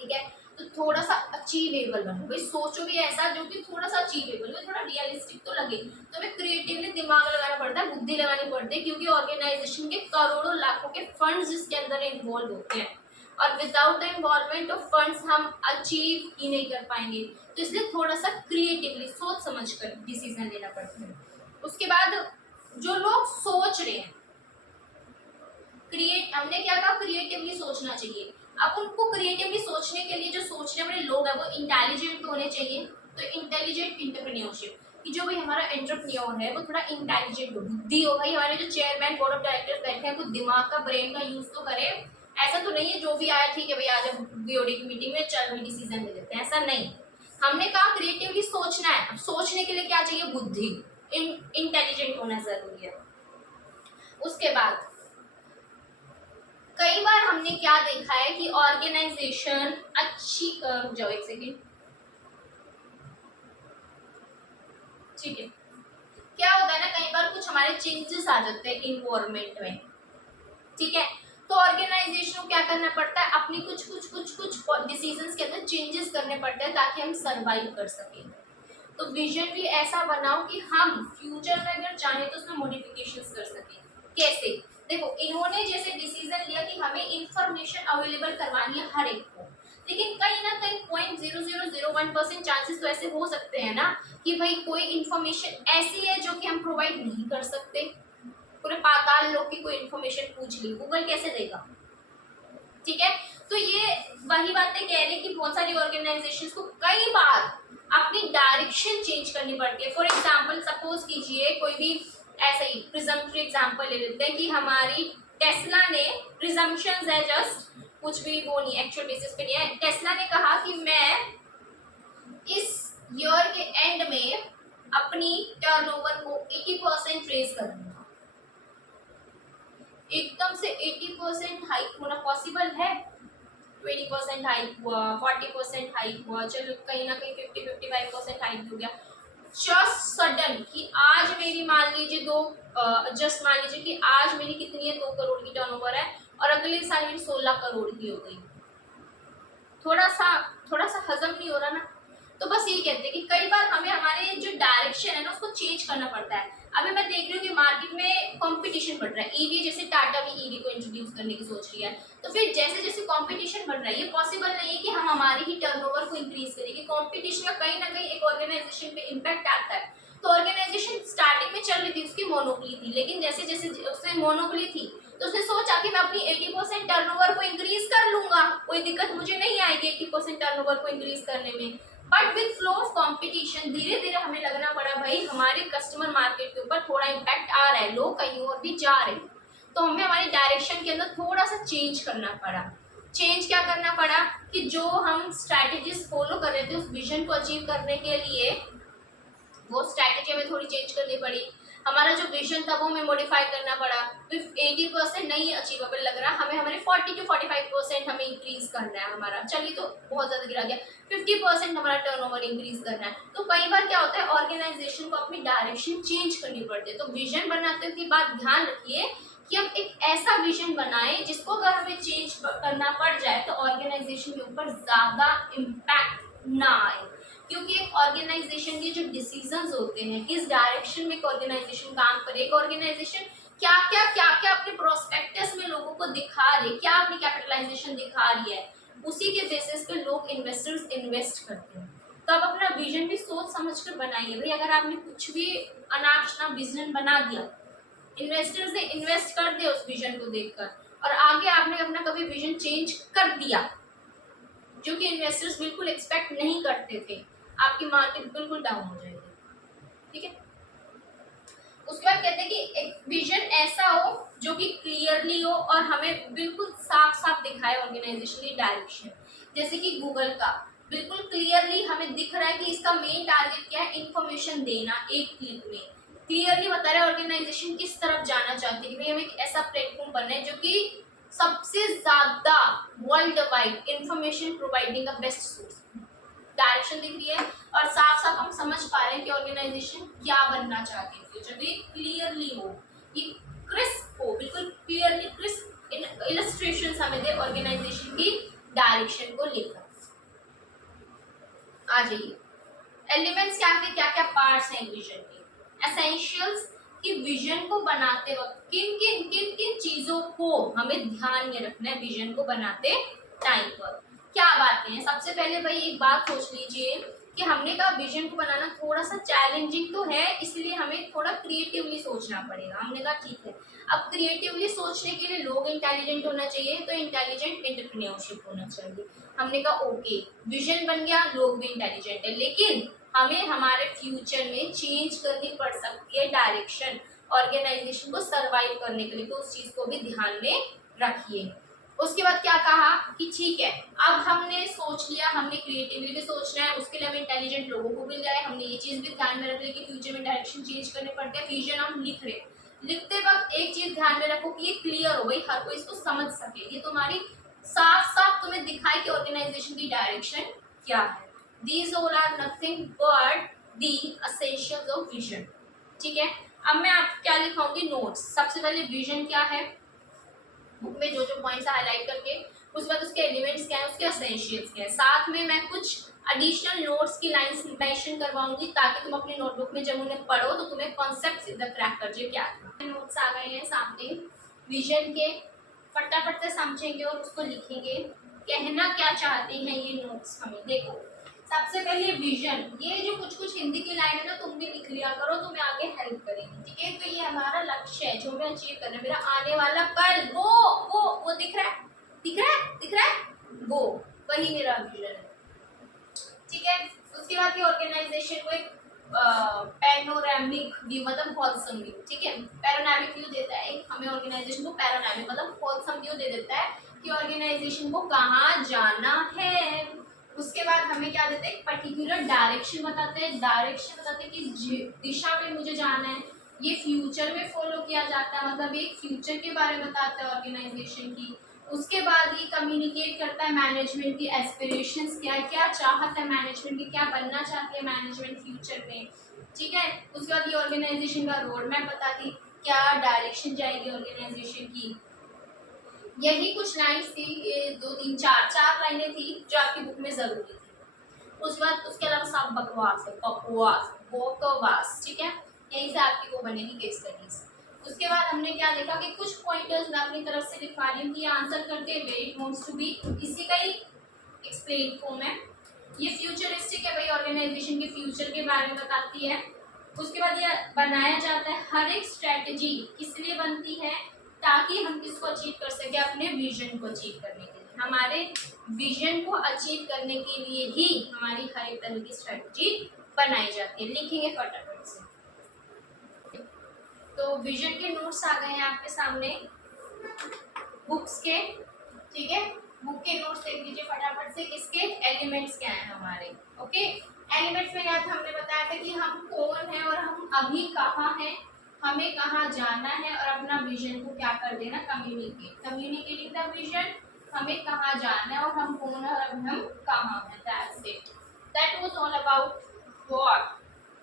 ठीक है। तो थोड़ा सा अचीवेबल बनो भाई, सोचो भी ऐसा जो कि थोड़ा सा अचीवेबल हो, थोड़ा रियलिस्टिक तो लगे। तो हमें क्रिएटिवली दिमाग लगाना पड़ता है, बुद्धि लगानी पड़ती है, क्योंकि ऑर्गेनाइजेशन के करोड़ों लाखों के फंड्स इसके अंदर इन्वॉल्व होते हैं, और without the involvement of funds हम अचीव ही नहीं कर पाएंगे। तो इसलिए थोड़ा सा क्रिएटिवली सोच समझ कर डिसीजन लेना पड़ता है। उसके बाद जो लोग सोच रहे हैं, हमने क्या कहा, क्रिएटिवली सोचना चाहिए। अब उनको क्रिएटिवली सोचने के लिए जो सोचने वाले लोग हैं वो इंटेलिजेंट होने चाहिए। तो इंटेलिजेंट एंटरप्रेन्योरशिप कि जो भाई हमारा एंटरप्रेन्योर है वो थोड़ा इंटेलिजेंट हो, बुद्धि हो भाई। हमारे जो चेयरमैन बोर्ड ऑफ डायरेक्टर्स बैठे हैं तो दिमाग का, ब्रेन का यूज तो करें। ऐसा तो नहीं है जो भी आया ठीक है भाई आज बीओडी की मीटिंग में चल भाई डिसीजन ले लेते हैं, ऐसा नहीं। हमने कहा क्रिएटिवली सोचना है। अब सोचने के लिए क्या चाहिए, बुद्धि, इंटेलिजेंट होना जरूरी है। उसके बाद कई बार हमने क्या देखा है कि ऑर्गेनाइजेशन अच्छी, रुक जाओ एक सेकेंड, ठीक है। क्या होता है ना, कई बार कुछ हमारे चेंजेस आ जाते हैं इन्वायरमेंट में, ठीक है। तो ऑर्गेनाइजेशन को क्या करना पड़ता है, अपनी कुछ डिसीजंस के अंदर चेंजेस करने पड़ते हैं ताकि हम सरवाइव कर सकें। तो विजन भी ऐसा बनाओ कि हम फ्यूचर में अगर चाहें तो उसमें मॉडिफिकेशंस कर सकें। कैसे, देखो इन्होंने जैसे डिसीजन लिया कि हमें इंफॉर्मेशन अवेलेबल करवानी है हर एक को, लेकिन कहीं ना कहीं 0.0001% चांसेस तो ऐसे हो सकते हैं ना कि भाई कोई इंफॉर्मेशन ऐसी है जो कि हम प्रोवाइड नहीं कर सकते। पूरे पाताल लोग की कोई इंफॉर्मेशन पूछ ली, गूगल कैसे देगा, ठीक है। तो ये वही बातें कह रही कि बहुत सारी ऑर्गेनाइजेशंस को कई बार अपनी डायरेक्शन चेंज करनी पड़ती है। फॉर एग्जांपल सपोज कीजिए कोई भी ऐसा ही प्रिजम्पटिव एग्जांपल ले लेते हैं कि हमारी टेस्ला ने, प्रिजम्पशंस है जस्ट, कुछ भी वो नहीं एक्चुअल बेसिस पे नहीं है। टेस्ला ने कहा कि मैं इस ईयर के एंड में अपनी टर्नओवर को 80% रेज करूंगा। एकदम से 80% हाइक होना पॉसिबल है? 20% हाइक हुआ, 40% हाइक हुआ, चलो कहीं ना कहीं 50-55% हाइक हो गया। जस्ट सडन कि आज मेरी मान लीजिए जस्ट मान लीजिए कि आज मेरी कितनी है, 2 करोड़ की टर्नओवर है और अगले साल मेरी 16 करोड़ की हो गई। थोड़ा सा हजम नहीं हो रहा ना। तो बस ये कहते हैं कि कई बार हमें हमारे जो डायरेक्शन है ना उसको चेंज करना पड़ता है। अभी मैं देख रही हूँ कि मार्केट में कंपटीशन बढ़ रहा है, ईवी जैसे टाटा भी ईवी को इंट्रोड्यूस करने की सोच रही है। तो फिर जैसे जैसे कंपटीशन बढ़ रहा है, ये पॉसिबल नहीं है कि हम हमारी ही टर्नओवर को इंक्रीज करेंगे। कंपटीशन का कहीं ना कहीं एक ऑर्गेनाइजेशन पे इम्पैक्ट आता है। तो ऑर्गेनाइजेशन स्टार्टिंग में चल रही थी, उसकी मोनोपोली थी, लेकिन जैसे जैसे उसने मोनोपोली थी तो उसने सोचा कि मैं अपनी 80% टर्नओवर को इंक्रीज कर लूंगा, कोई दिक्कत मुझे नहीं आएगी 80% टर्नओवर को इंक्रीज करने में। But with flow of competition धीरे धीरे हमें लगना पड़ा भाई हमारे कस्टमर मार्केट के ऊपर थोड़ा इम्पैक्ट आ रहा है, लोग कहीं और भी जा रहे हैं। तो हमें हमारी डायरेक्शन के अंदर थोड़ा सा चेंज करना पड़ा। चेंज क्या करना पड़ा कि जो हम स्ट्रैटेजीज फॉलो कर रहे थे उस विजन को अचीव करने के लिए वो स्ट्रैटेजी हमें थोड़ी चेंज करनी पड़ी। हमारा जो विजन था वो हमें मॉडिफाई करना पड़ा। 80% नहीं अचीवेबल लग रहा, हमें हमारे 40-45% हमें इंक्रीज करना है हमारा। चलिए तो बहुत ज़्यादा गिरा गया, 50% हमारा टर्नओवर इंक्रीज करना है। तो कई बार क्या होता है ऑर्गेनाइजेशन को अपनी डायरेक्शन चेंज करनी पड़ती है। तो विजन बनाते की बात ध्यान रखिए कि हम एक ऐसा विजन बनाएं जिसको अगर हमें चेंज करना पड़ जाए तो ऑर्गेनाइजेशन के ऊपर ज़्यादा इम्पैक्ट ना आए। क्योंकि एक ऑर्गेनाइजेशन के जो डिसीजंस होते हैं, किस डायरेक्शन में एक ऑर्गेनाइजेशन काम करे, एक ऑर्गेनाइजेशन क्या क्या अपने प्रोस्पेक्टस में लोगों को दिखा रही है, क्या अपनी कैपिटलाइजेशन दिखा रही है, उसी के बेसिस पे लोग इन्वेस्टर्स इन्वेस्ट करते हैं। तो आप अपना विजन भी सोच समझ कर बनाइए भाई। अगर आपने कुछ भी अनाप विजन बना दिया, इन्वेस्टर्स ने इन्वेस्ट कर दिया उस विजन को देखकर, और आगे आपने अपना कभी विजन चेंज कर दिया जो कि इन्वेस्टर्स बिल्कुल एक्सपेक्ट नहीं करते थे, आपकी मार्केट बिल्कुल डाउन हो जाएगी, ठीक है। उसके बाद कहते हैं कि एक विजन ऐसा हो जो कि क्लियरली हो और हमें बिल्कुल साफ साफ दिखाए ऑर्गेनाइजेशन की डायरेक्शन। जैसे कि गूगल का बिल्कुल क्लियरली हमें दिख रहा है कि इसका मेन टारगेट क्या है, इंफॉर्मेशन देना एक क्लिक में। क्लियरली बता रहा है ऑर्गेनाइजेशन किस तरफ जाना चाहती है कि भाई हमें एक ऐसा प्लेटफॉर्म बनना है जो कि सबसे ज्यादा वर्ल्ड वाइड इंफॉर्मेशन प्रोवाइडिंग का बेस्ट सोर्स। डायरेक्शन दिख रही है और साफ साफ हम समझ पा रहे हैं कि ऑर्गेनाइजेशन क्या बनना चाहती है फ्यूचर में, क्लियरली हो, ये क्रिस्प हो, बिल्कुल क्लियरली क्रिस्प इलस्ट्रेशन हमें दे ऑर्गेनाइजेशन की डायरेक्शन को लेकर। पार्ट्स हैं विजन के। एसेंशियल्स कि विजन को बनाते वक्त किन चीजों को हमें ध्यान में रखना है विजन को बनाते टाइम पर, क्या बातें हैं। सबसे पहले भाई एक बात सोच लीजिए कि हमने कहा विजन को बनाना थोड़ा सा चैलेंजिंग तो है, इसलिए हमें थोड़ा क्रिएटिवली सोचना पड़ेगा। हमने कहा ठीक है, अब क्रिएटिवली सोचने के लिए लोग इंटेलिजेंट होना चाहिए, तो इंटेलिजेंट एंटरप्रेन्योरशिप होना चाहिए। हमने कहा ओके, विजन बन गया, लोग भी इंटेलिजेंट है, लेकिन हमें हमारे फ्यूचर में चेंज करनी पड़ सकती है डायरेक्शन ऑर्गेनाइजेशन को सर्वाइव करने के लिए, तो उस चीज को भी ध्यान में रखिए। उसके बाद क्या कहा कि ठीक है, अब हमने सोच लिया, हमने क्रिएटिवली भी सोचना है, उसके लिए हम इंटेलिजेंट लोगों को भी लाए, हमने ये चीज भी ध्यान में रख ली कि फ्यूचर में डायरेक्शन चेंज करने पड़ते हैं। विजन हम लिख रहे, लिखते वक्त एक चीज ध्यान में रखो कि ये क्लियर हो गई, हर कोई इसको समझ सके, ये तुम्हारी साफ साफ तुम्हें दिखाई कि ऑर्गेनाइजेशन की डायरेक्शन क्या है। These all are nothing but the essentials of vision। ठीक है, अब मैं आपको क्या लिखाऊंगी, नोट्स। सबसे पहले विजन क्या है, बुक में जो जो पॉइंट्स हाईलाइट करके, उसके बाद उसके एलिमेंट्स क्या है, उसके एसेंशियल्स क्या है, साथ में मैं कुछ एडिशनल नोट्स की लाइंस मेंशन करवाऊंगी ताकि तुम अपनी नोटबुक में जब उन्हें पढ़ो तो तुम्हें कॉन्सेप्ट सीधा क्रैक कर जाए क्या था। नोट्स आ गए हैं सामने विजन के, फटाफट से समझेंगे और उसको लिखेंगे, कहना क्या चाहते हैं ये नोट्स हमें। देखो सबसे पहले विजन, ये जो कुछ हिंदी की लाइन है ना तुम भी लिख लिया करो, तुम्हें आगे हेल्प करेगी। ठीक है, तो ये हमारा लक्ष्य है जो हमें अचीव करना है, मेरा आने वाला कल, वो दिख रहा है, दिख रहा है, दिख रहा है, वो वही मेरा विजन है। ठीक है, उसके बाद ये ऑर्गेनाइजेशन को एक पैनोरामिक व्यू मतलब होलसम व्यू, ठीक है, पैनोरामिक व्यू देता है हमें ऑर्गेनाइजेशन को, पैनोरामिक मतलब होलसम व्यू दे देता है कि ऑर्गेनाइजेशन को कहाँ जाना है। उसके बाद हमें क्या देते हैं, पर्टिकुलर डायरेक्शन बताते हैं, डायरेक्शन बताते हैं कि दिशा में मुझे जाना है, ये फ्यूचर में फॉलो किया जाता है, मतलब एक फ्यूचर के बारे में बताता है ऑर्गेनाइजेशन की। उसके बाद ये कम्युनिकेट करता है मैनेजमेंट की एस्पिरेशंस क्या है, क्या चाहत है मैनेजमेंट की, क्या बनना चाहती है मैनेजमेंट फ्यूचर में। ठीक है, उसके बाद ये ऑर्गेनाइजेशन का रोड मैप बताती क्या डायरेक्शन जाएगी ऑर्गेनाइजेशन की। यही कुछ लाइन्स थी, 2 3 4 लाइनें थी जो आपकी बुक में जरूरी थी। उसके बाद उसके अलावा सब बकवास है, बकवास बकवास, ठीक है, यहीं से आपकी वो बनेगी केस स्टडीज। उसके बाद हमने क्या देखा कि कुछ पॉइंटर्स मैं अपनी तरफ से लिखवा रही हूँ कि आंसर करते हुए इट वांट्स टू बी, इसी का ही एक्सप्लेन फॉर्म है। ये फ्यूचरिस्टिक है भाई, ऑर्गेनाइजेशन के फ्यूचर के बारे में बताती है। उसके बाद ये बनाया जाता है, हर एक स्ट्रेटजी किस लिए बनती है, ताकि हम किसको अचीव कर सके, अपने विजन को अचीव करने के लिए। हमारे विजन को अचीव करने के लिए ही हमारी हर एक तरह की स्ट्रेटजी बनाई जाती है। लिखेंगे फटाफट से। तो विजन के नोट्स आ गए हैं आपके सामने बुक्स के, ठीक है, बुक के नोट्स देख लीजिए फटाफट से। किसके एलिमेंट्स क्या है हमारे, ओके। एलिमेंट्स में क्या था, हमने बताया था कि हम कौन है और हम अभी कहाँ हैं, हमें कहाँ जाना है, और अपना विजन को क्या कर देना, कम्युनिकेटिंग द विजन, हमें कहाँ जाना है और हम कौन है और अभी हम कहाँ हैं। That's it, that was all about what,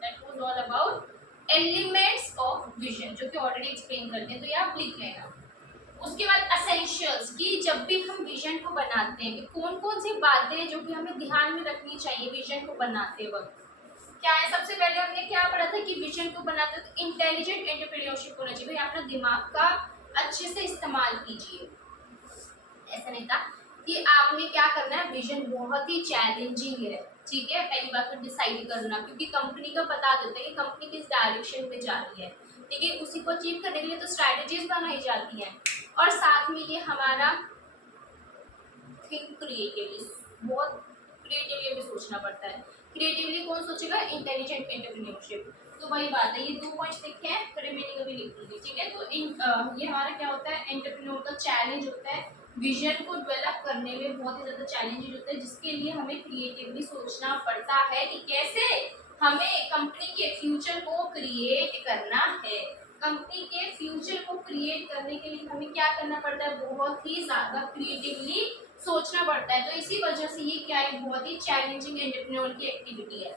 that was all about elements of vision, जो कि ऑलरेडी एक्सप्लेन करते हैं, तो ये आप लिख लेना। उसके बाद एसेंशियल्स, कि जब भी हम विजन को बनाते हैं कि कौन कौन सी बातें हैं जो कि हमें ध्यान में रखनी चाहिए विजन को बनाते वक्त, क्या है। सबसे पहले हमने क्या पढ़ा था कि विजन को बनाते वक्त इंटेलिजेंट एंटरप्रेन्योरशिप होना चाहिए, भाई अपना दिमाग का अच्छे से इस्तेमाल कीजिए। ऐसा नहीं था कि आपने क्या करना है, विजन बहुत ही चैलेंजिंग है, ठीक है, पहली बात तो डिसाइड करना, क्योंकि कंपनी का बता देता है कि कंपनी किस डायरेक्शन में जा रही है, ठीक है, उसी को अचीव करने के लिए तो स्ट्रैटेजीज बनाई जाती हैं। और साथ में ये हमारा थिंक क्रिएटिवली, बहुत क्रिएटिवली भी सोचना पड़ता है। क्रिएटिवली कौन सोचेगा, इंटेलिजेंट एंटरप्रेन्योरशिप। तो वही बात है, ये 2 पॉइंट्स लिखे हैं, फिर रिमेनिंग अभी लिख लूंगी, ठीक है। तो ये हमारा क्या होता है, एंटरप्रेन्योर का चैलेंज होता है, विजन को डेवलप करने में बहुत ही ज़्यादा चैलेंजेस होता है, जिसके लिए हमें क्रिएटिवली सोचना पड़ता है कि कैसे हमें कंपनी के फ्यूचर को क्रिएट करना है। कंपनी के फ्यूचर को क्रिएट करने के लिए हमें क्या करना पड़ता है, बहुत ही ज़्यादा क्रिएटिवली सोचना पड़ता है। तो इसी वजह से ये क्या है, बहुत ही चैलेंजिंग एंटरप्रेन्योर की एक्टिविटी है।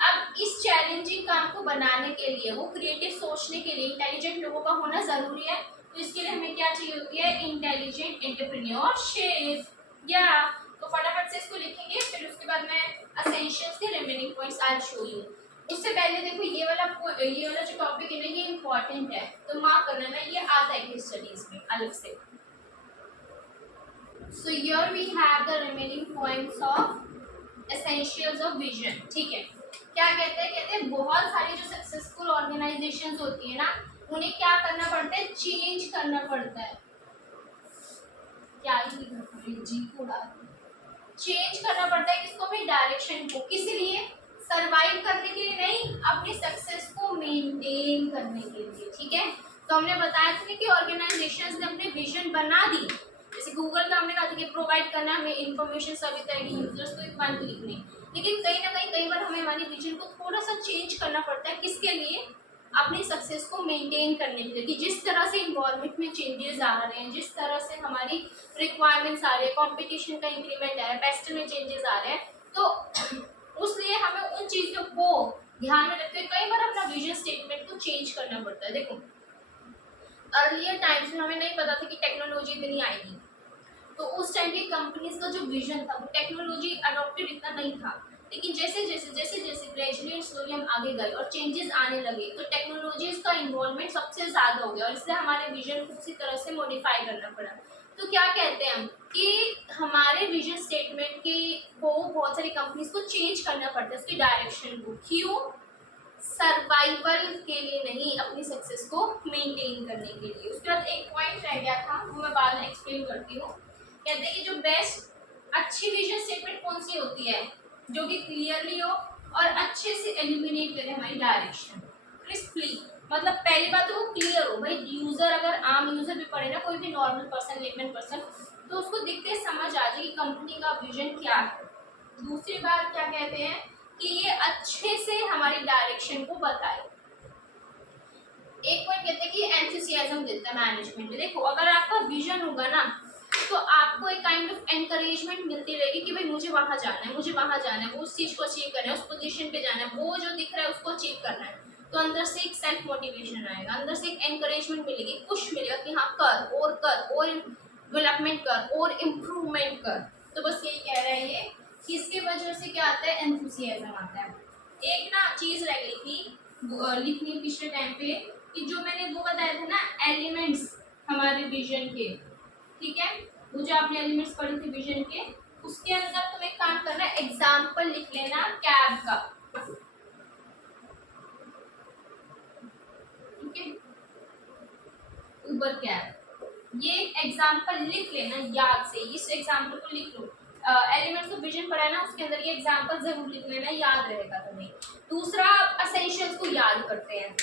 अब इस चैलेंजिंग काम को बनाने के लिए, वो क्रिएटिव सोचने के लिए इंटेलिजेंट लोगों का होना ज़रूरी है। तो इसके लिए हमें क्या चाहिए होती है, इंटेलिजेंट एंटरप्रेन्योरशिप। या तो फटाफट से इसको लिखेंगे, फिर उसके बाद मैं एसेंशियल्स के रिमेनिंग पॉइंट्स आज शो यू। उससे पहले देखो ये वाला जो टॉपिक है ना ये इम्पोर्टेंट है, तो मार्क करना ना, ये आता है कि स्टडीज में अलग से। So here we have the remaining points of essentials of vision. ठीक है, क्या कहते हैं बहुत सारी जो सक्सेसफुल ऑर्गेनाइजेशंस होती है ना, उन्हें क्या करना पड़ता है, चेंज करना पड़ता है। क्या ही जी को चेंज करना पड़ता है किसको, भी डायरेक्शन को। किस लिए, सरवाइव करने के लिए नहीं, अपने सक्सेस को मेंटेन करने के लिए। ठीक है, तो हमने बताया था कि ऑर्गेनाइजेशंस ने अपने विजन बना दी, जैसे गूगल का हमने कहा था कि प्रोवाइड करना हमें इन्फॉर्मेशन सभी तरह के यूजर्स को एक वन क्लिक में। लेकिन कहीं ना कई बार हमें हमारी विजन को थोड़ा सा चेंज करना पड़ता है, किसके लिए, अपनी सक्सेस को मेंटेन करने के लिए। कि जिस तरह से इन्वायरमेंट में चेंजेस आ रहे हैं, जिस तरह से हमारी रिक्वायरमेंट्स आ रही है, कंपटीशन का इंक्रीमेंट आ रहा है, पेस्ट में चेंजेस आ रहे हैं, तो उसलिए हमें उन चीज़ों को ध्यान में रखते हुए कई बार अपना विजन स्टेटमेंट को चेंज करना पड़ता है। देखो अर्लियर टाइम्स में हमें नहीं पता था कि टेक्नोलॉजी इतनी आएगी, तो उस टाइम की कंपनीज का जो विजन था वो टेक्नोलॉजी अडॉप्टेड इतना नहीं था। लेकिन जैसे जैसे ग्रेजुअली स्लोली हम आगे गए और चेंजेस आने लगे, तो टेक्नोलॉजीज का इन्वॉल्वमेंट सबसे ज़्यादा हो गया और इसलिए हमारे विजन को उसी तरह से मॉडिफाई करना पड़ा। तो क्या कहते हैं हम कि हमारे विजन स्टेटमेंट की को बहुत सारी कंपनीज को चेंज करना पड़ता है, उसकी डायरेक्शन को। क्यों, सर्वाइवल के लिए नहीं, अपनी सक्सेस को मेंटेन करने के लिए। उसके बाद एक पॉइंट रह गया था, वो मैं बाद में एक्सप्लेन करती हूँ। कहते हैं कि जो बेस्ट अच्छी विजन स्टेटमेंट कौन सी होती है, जो कि क्लियरली हो और अच्छे से एलिमिनेट करे हमारी डायरेक्शन क्रिस्पली। मतलब पहली बात तो वो क्लियर हो, भाई यूजर अगर आम यूजर भी पढ़े ना, कोई भी नॉर्मल पर्सन, लेमन पर्सन, तो उसको दिखते समझ आ जाए कि कंपनी का विजन क्या है। दूसरी बात क्या कहते हैं कि ये अच्छे से हमारी डायरेक्शन को बताए। एक पॉइंट कहते हैं कि एंथुसियाज्म देता है मैनेजमेंट में। देखो अगर आपका विजन होगा ना, तो आपको एक काइंड ऑफ एनकरेजमेंट मिलती रहेगी कि भाई मुझे वहां जाना है, मुझे वहां जाना है, वो उस चीज को अचीव करना है, उस पोजीशन पे जाना है, वो जो दिख रहा है उसको अचीव करना है। तो अंदर से एक सेल्फ मोटिवेशन आएगा, अंदर से एक एनकरेजमेंट मिलेगी, पुश मिलेगा कि हाँ कर और डेवलपमेंट कर और इम्प्रूवमेंट कर। तो बस यही कह रहे हैं ये कि इसके वजह से क्या आता है, एंथुसियाज्म आता है। एक ना चीज रह गई थी लिखनी पिछले टाइम पे, कि जो मैंने वो बताया था ना एलिमेंट्स हमारे विजन के। ठीक है, वो जो आपने एलिमेंट्स पढ़े थे विजन के, उसके अंदर तुम्हें काम करना है, एग्जाम्पल लिख लेना कैब का। ठीक है, उबर कैब, ये एग्जाम्पल लिख लेना याद से, इस एग्जाम्पल को लिख लो। एलिमेंट्स ऑफ विजन पढ़ा है ना, उसके अंदर ये एग्जाम्पल जरूर लिख लेना, याद रहेगा तुम्हें। दूसरा एसेंशियल्स को याद करते हैं,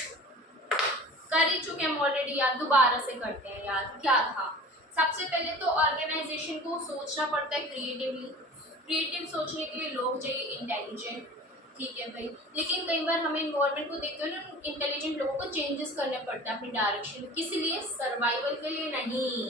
कर ही चुके हैं ऑलरेडी याद, दोबारा से करते हैं याद। क्या था, सबसे पहले तो ऑर्गेनाइजेशन को सोचना पड़ता है क्रिएटिवली। क्रिएटिव सोचने के लिए लोग चाहिए इंटेलिजेंट। ठीक है भाई, लेकिन कई बार हमें इन्वायरमेंट को देखते हुए ना इंटेलिजेंट लोगों को चेंजेस करने पड़ते हैं अपनी डायरेक्शन में। किस लिए, सर्वाइवल के लिए नहीं,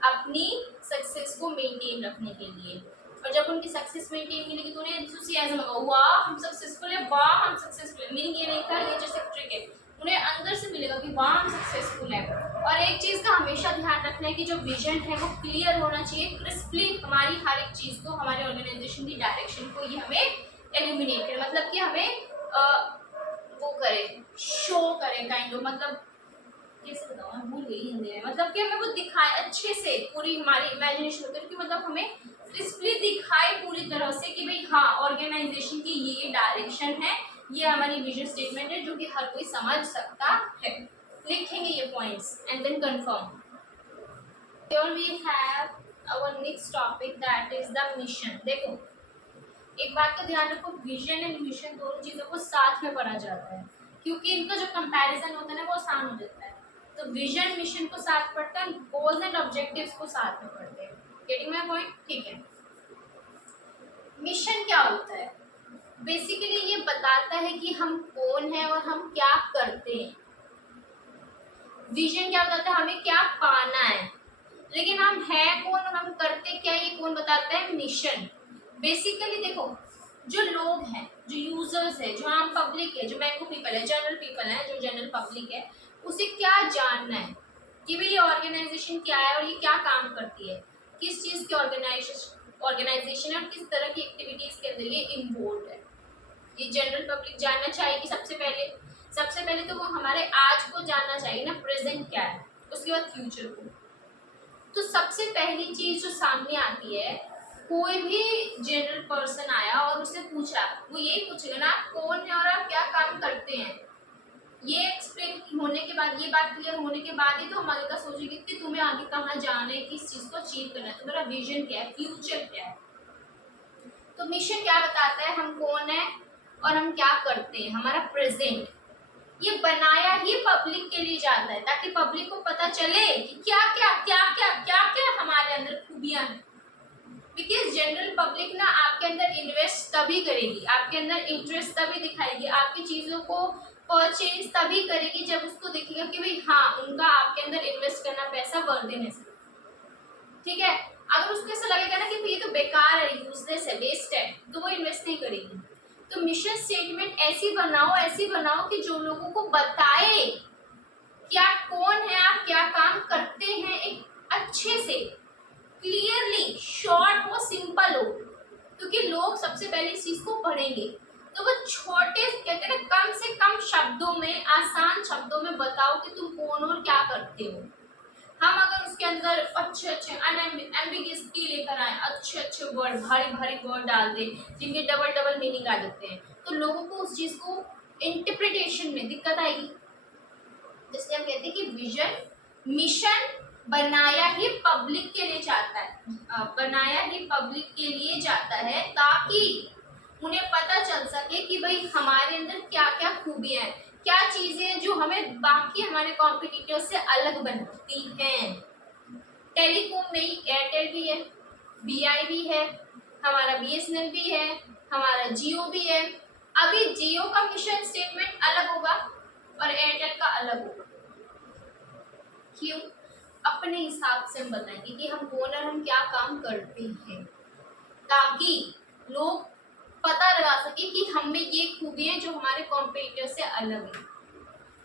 अपनी सक्सेस को मेंटेन रखने के लिए। और जब उनकी सक्सेस मेंटेन के लिए तो उन्हें एंथुसियाज्म होगा, वाह हम सक्सेसफुल है, वाह हम सक्सेसफुल है। मीनिंग ये नहीं था, ये जैसे ट्रिक है, उन्हें अंदर से मिलेगा कि वाह हम सक्सेसफुल है। और एक चीज़ का हमेशा ध्यान रखना है कि जो विजन है वो क्लियर होना चाहिए, क्रिस्पली हमारी हर एक चीज़ को, हमारे ऑर्गेनाइजेशन की डायरेक्शन को ये हमें एलिमिनेट करे, मतलब कि हमें वो करे, शो करे काइंड ऑफ, मतलब कैसे बताऊँ मैं भूल गई हिंदी में, मतलब कि हमें वो दिखाए अच्छे से, पूरी हमारी इमेजिनेशन होती है कि मतलब हमें क्रिस्पली दिखाए पूरी तरह से कि भाई हाँ ऑर्गेनाइजेशन की ये डायरेक्शन है, ये हमारी विजन स्टेटमेंट है, जो कि हर कोई समझ सकता है। लिखेंगे ये points and then confirm. Here we have our next topic, that is the mission। देखो एक बात का ध्यान रखो, विजन एंड मिशन दोनों चीजों को साथ में पढ़ा जाता है, क्योंकि इनका जो कंपैरिजन होता है ना वो आसान हो जाता है। तो विजन मिशन को साथ पढ़ते हैं, गोल्स एंड ऑब्जेक्टिव्स को साथ में पढ़ते हैं। Getting my point? ठीक है, मिशन क्या होता है, बेसिकली ये बताता है कि हम कौन है और हम क्या करते हैं। विजन क्या बताता है, हमें क्या पाना है, लेकिन हम है कौन और हम करते क्या, ये कौन बताता है, मिशन। बेसिकली देखो जो लोग हैं, जो यूजर्स है, जो आम पब्लिक है, जो मैंगो पीपल है, जनरल पीपल है, जो जनरल पब्लिक है, उसे क्या जानना है कि भाई ये ऑर्गेनाइजेशन क्या है और ये क्या काम करती है, किस चीज़ की ऑर्गेनाइजेशन है और किस तरह की एक्टिविटीज़ के अंदर ये इन्वॉल्व है। ये जनरल पब्लिक जानना चाहेगी सबसे पहले तो वो हमारे आज को जानना चाहिए ना, प्रेजेंट क्या है, उसके बाद फ्यूचर को। तो सबसे पहली चीज जो सामने आती है, कोई भी जनरल पर्सन आया और उससे पूछा, वो यही पूछेगा ना आप कौन है और आप क्या काम करते हैं। ये एक्सप्लेन होने के बाद, ये बात क्लियर होने के बाद ही तो हम आगे का सोचेंगे कि तुम्हें आगे कहाँ जाना है, किस चीज को अचीव करना है, तुम्हारा विजन क्या है, फ्यूचर क्या है। तो मिशन क्या बताता है, हम कौन है और हम क्या करते हैं, हमारा प्रेजेंट। ये बनाया ही पब्लिक के लिए जाता है ताकि पब्लिक को पता चले कि क्या हमारे अंदर खूबियां हैं। बिकॉज जनरल पब्लिक ना आपके अंदर इन्वेस्ट तभी करेगी, आपके अंदर इंटरेस्ट तभी दिखाएगी, आपकी चीजों को परचेज तभी करेगी जब उसको देखेगा कि भाई हाँ उनका आपके अंदर इन्वेस्ट करना पैसा वर्दीनेस है। ठीक है, अगर उसको ऐसा लगेगा ना कि ये तो बेकार है, यूजलेस है, वेस्ट है, तो वो इन्वेस्ट नहीं करेगी। तो मिशन स्टेटमेंट ऐसी बनाओ कि जो लोगों को बताए कि आप कौन है, आप क्या काम करते हैं, एक अच्छे से क्लियरली, शॉर्ट हो, सिंपल हो, क्योंकि लोग सबसे पहले इस चीज को पढ़ेंगे। तो वो छोटे कहते हैं कम से कम शब्दों में, आसान शब्दों में बताओ कि तुम कौन और क्या करते हो। हम अगर उसके अंदर अच्छे एम्बिगियसली लेकर आए, अच्छे वर्ड, भारी वर्ड डाल दें जिनके डबल मीनिंग आ जाते हैं, तो लोगों को उस चीज को इंटरप्रिटेशन में दिक्कत आएगी। इसलिए हम कहते हैं कि विजन, मिशन बनाया ही पब्लिक के लिए जाता है, बनाया ही पब्लिक के लिए जाता है ताकि उन्हें पता चल सके कि भाई हमारे अंदर क्या क्या खूबियां हैं, क्या चीजें हैं जो हमें बाकी हमारे कॉम्पिटिटर से अलग बनाती हैं। टेलीकॉम में ही एयरटेल भी है, बीआई भी है, हमारा बीएसएनएल भी है, हमारा जियो भी है। अभी जियो का मिशन स्टेटमेंट अलग होगा और एयरटेल का अलग होगा। क्यों? अपने हिसाब से हम बताएंगे कि हम कौन और हम क्या काम करते हैं, ताकि लोग पता लगा सके कि हम में ये खूबी है जो हमारे कॉम्पिटिटर से अलग है।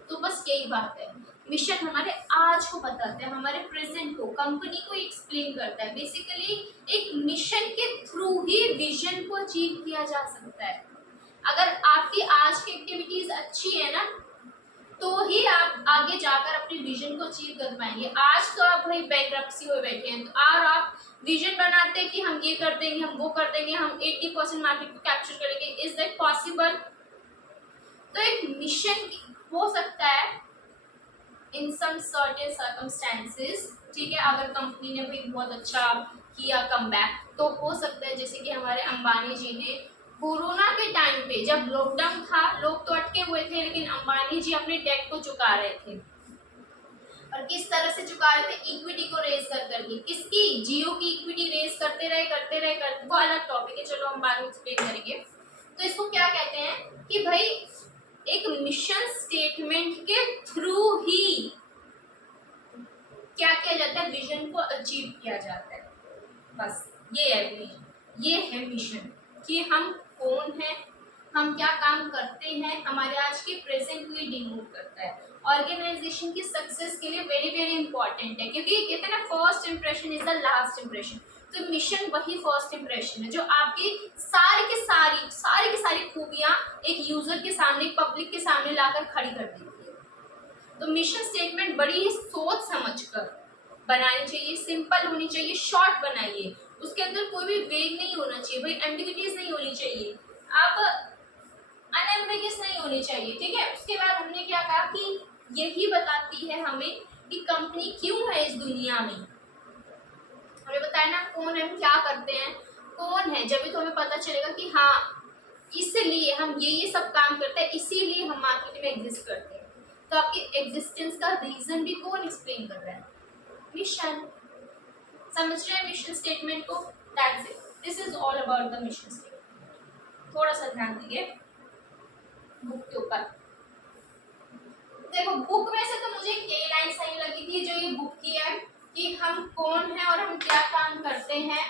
तो बस यही बात है, मिशन हमारे आज को बताता है, हमारे प्रेजेंट को, कंपनी को एक्सप्लेन करता है। बेसिकली एक मिशन के थ्रू ही विजन को अचीव किया जा सकता है। अगर आपकी आज की एक्टिविटीज अच्छी है ना, तो ही आप आगे जाकर अपने विजन को अचीव कर पाएंगे। आज तो आप भाई बैंकरप्सी हुए बैठे हैं, तो और आप विजन बनाते हैं कि हम ये कर देंगे, हम वो कर देंगे, हम 80% मार्केट को कैप्चर करेंगे। Is that possible? तो एक मिशन हो सकता है इन सम सर्टेन सर्कमस्टेंसेस। ठीक है, अगर कंपनी ने भी बहुत अच्छा किया कमबैक, तो हो सकता है जैसे कि हमारे अंबानी जी ने कोरोना के टाइम पे जब लॉकडाउन था, लोग तो अटके हुए थे, लेकिन अंबानी जी अपने डेट को चुका रहे थे। और किस तरह से चुका रहे थे? इक्विटी को रेज कर करके। किसकी? जियो की इक्विटी रेज करते रहे, वो अलग टॉपिक है, चलो हम बाद में एक्सप्लेन करेंगे। तो इसको क्या कहते हैं कि भाई एक मिशन स्टेटमेंट के थ्रू ही क्या किया जाता है, विजन को अचीव किया जाता है। बस ये है विजन, ये है मिशन, कि हम कौन है, हम क्या काम करते हैं, हमारे आज के प्रेजेंट को डिनोट करता है। ऑर्गेनाइजेशन की सक्सेस के लिए वेरी वेरी इंपॉर्टेंट है, क्योंकि कहते हैं ना first impression is the last impression. तो मिशन वही फर्स्ट इंप्रेशन है जो आपकी सारी की सारी खूबियां एक यूजर के सामने, पब्लिक के सामने लाकर खड़ी कर देती है। तो मिशन स्टेटमेंट बड़ी ही सोच समझकर बनानी चाहिए, सिंपल होनी चाहिए, शॉर्ट बनाइए, उसके अंदर कोई भी वेग नहीं होना चाहिए, भाई एम्बिग्यूटीज नहीं होनी चाहिए, आप अनएम्बिगियस नहीं होनी चाहिए। ठीक है, उसके बाद हमने क्या कहा कि यही बताती है हमें कि कंपनी क्यों है इस दुनिया में। हमें बताया ना कौन है, हम क्या करते हैं, कौन है, जब भी तो हमें पता चलेगा कि हाँ इसलिए हम ये सब काम करते हैं, इसीलिए हम मार्केट में एग्जिस्ट करते हैं। तो आपकी एग्जिस्टेंस का रीजन भी कौन एक्सप्लेन कर रहा है? मिशन। समझ रहे हैं मिशन स्टेटमेंट को? That's it, this is all about the mission statement. थोड़ा सा ध्यान दीजिए बुक के ऊपर। देखो बुक में से तो मुझे ये लाइन सही लगी थी जो ये बुक की है, कि हम कौन है और हम क्या काम करते हैं।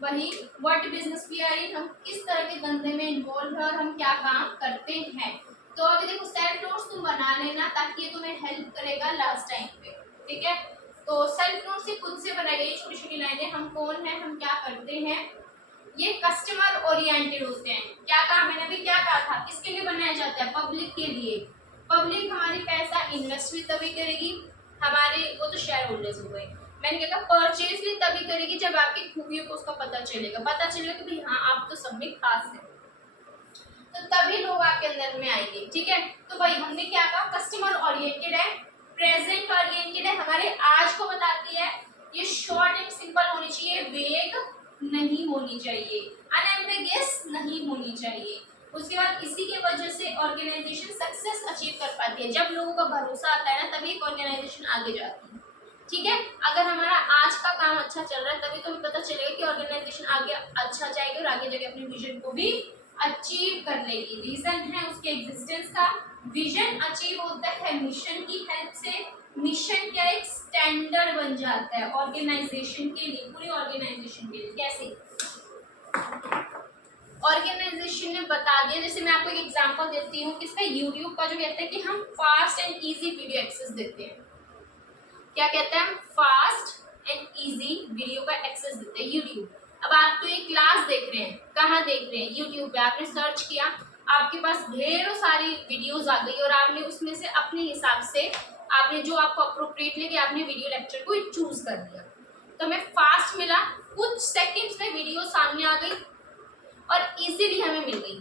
वही what business we are in, हम किस तरह के धंधे में इन्वॉल्व है और हम क्या काम करते हैं। तो अभी देखो सेल्फ नोट्स तुम बना लेना ताकि ये तुम्हें हेल्प करेगा लास्ट टाइम पे। ठीक है, तो सेल्फ नोट्स से खुद से बनाई गई छोटी छोटी लाइनें, हम कौन है, हम क्या करते हैं, ये कस्टमर ओरिएंटेड होते हैं। क्या कहा मैंने अभी, क्या कहा था, किसके लिए बनाया जाता है, पब्लिक के लिए। पब्लिक हमारी पैसा इन्वेस्ट भी तभी करेगी, हमारे वो तो शेयर होल्डर्स हो गए, मैंने क्या कहा परचेज भी तभी करेगी जब आपकी खूबियों को उसका पता चलेगा कि भाई हाँ आप तो सब में खास है, तो तभी लोग आपके अंदर में आएंगे। ठीक है, तो भाई हमने क्या कहा, कस्टमर ओरिएंटेड है, प्रेजेंट ओरिएंटेड है, हमारे आज को बताती है, ये शॉर्ट एंड सिंपल होनी चाहिए, वेग नहीं होनी चाहिए, अनएम्बिगियस नहीं होनी चाहिए। उसके बाद इसी की वजह से ऑर्गेनाइजेशन सक्सेस अचीव कर पाती है। जब लोगों का भरोसा आता है ना, तभी एक ऑर्गेनाइजेशन आगे जाती है। ठीक है, अगर हमारा आज का काम अच्छा चल रहा है तभी तो हमें पता चलेगा कि ऑर्गेनाइजेशन आगे अच्छा जाएगी और आगे जाके अपने विजन को भी अचीव कर लेगी। रीजन है उसके एग्जिस्टेंस का। विजन अचीव होता है मिशन की हेल्प से। मिशन क्या एक स्टैंडर्ड बन जाता है ऑर्गेनाइजेशन के लिए, पूरी ऑर्गेनाइजेशन के लिए। कैसे ऑर्गेनाइजेशन ने बता दिया, जैसे मैं आपको एक एग्जांपल देती हूँ, किसका, यूट्यूब का, जो कहते हैं कि हम fast and easy video access देते हैं। क्या कहते हैं, हम फास्ट एंड इजी वीडियो का एक्सेस देते हैं यूट्यूब। अब आप तो एक क्लास देख रहे हैं, कहाँ देख रहे हैं, यूट्यूब पे आपने सर्च किया, आपके पास ढेरों सारी वीडियोस आ गई और आपने उसमें से अपने हिसाब से आपने जो आपको अप्रोप्रिएट लगे आपने वीडियो लेक्चर को चूज कर दिया, तो हमें फास्ट मिला, कुछ सेकंड्स में वीडियो सामने आ गई और इजीली हमें मिल गई।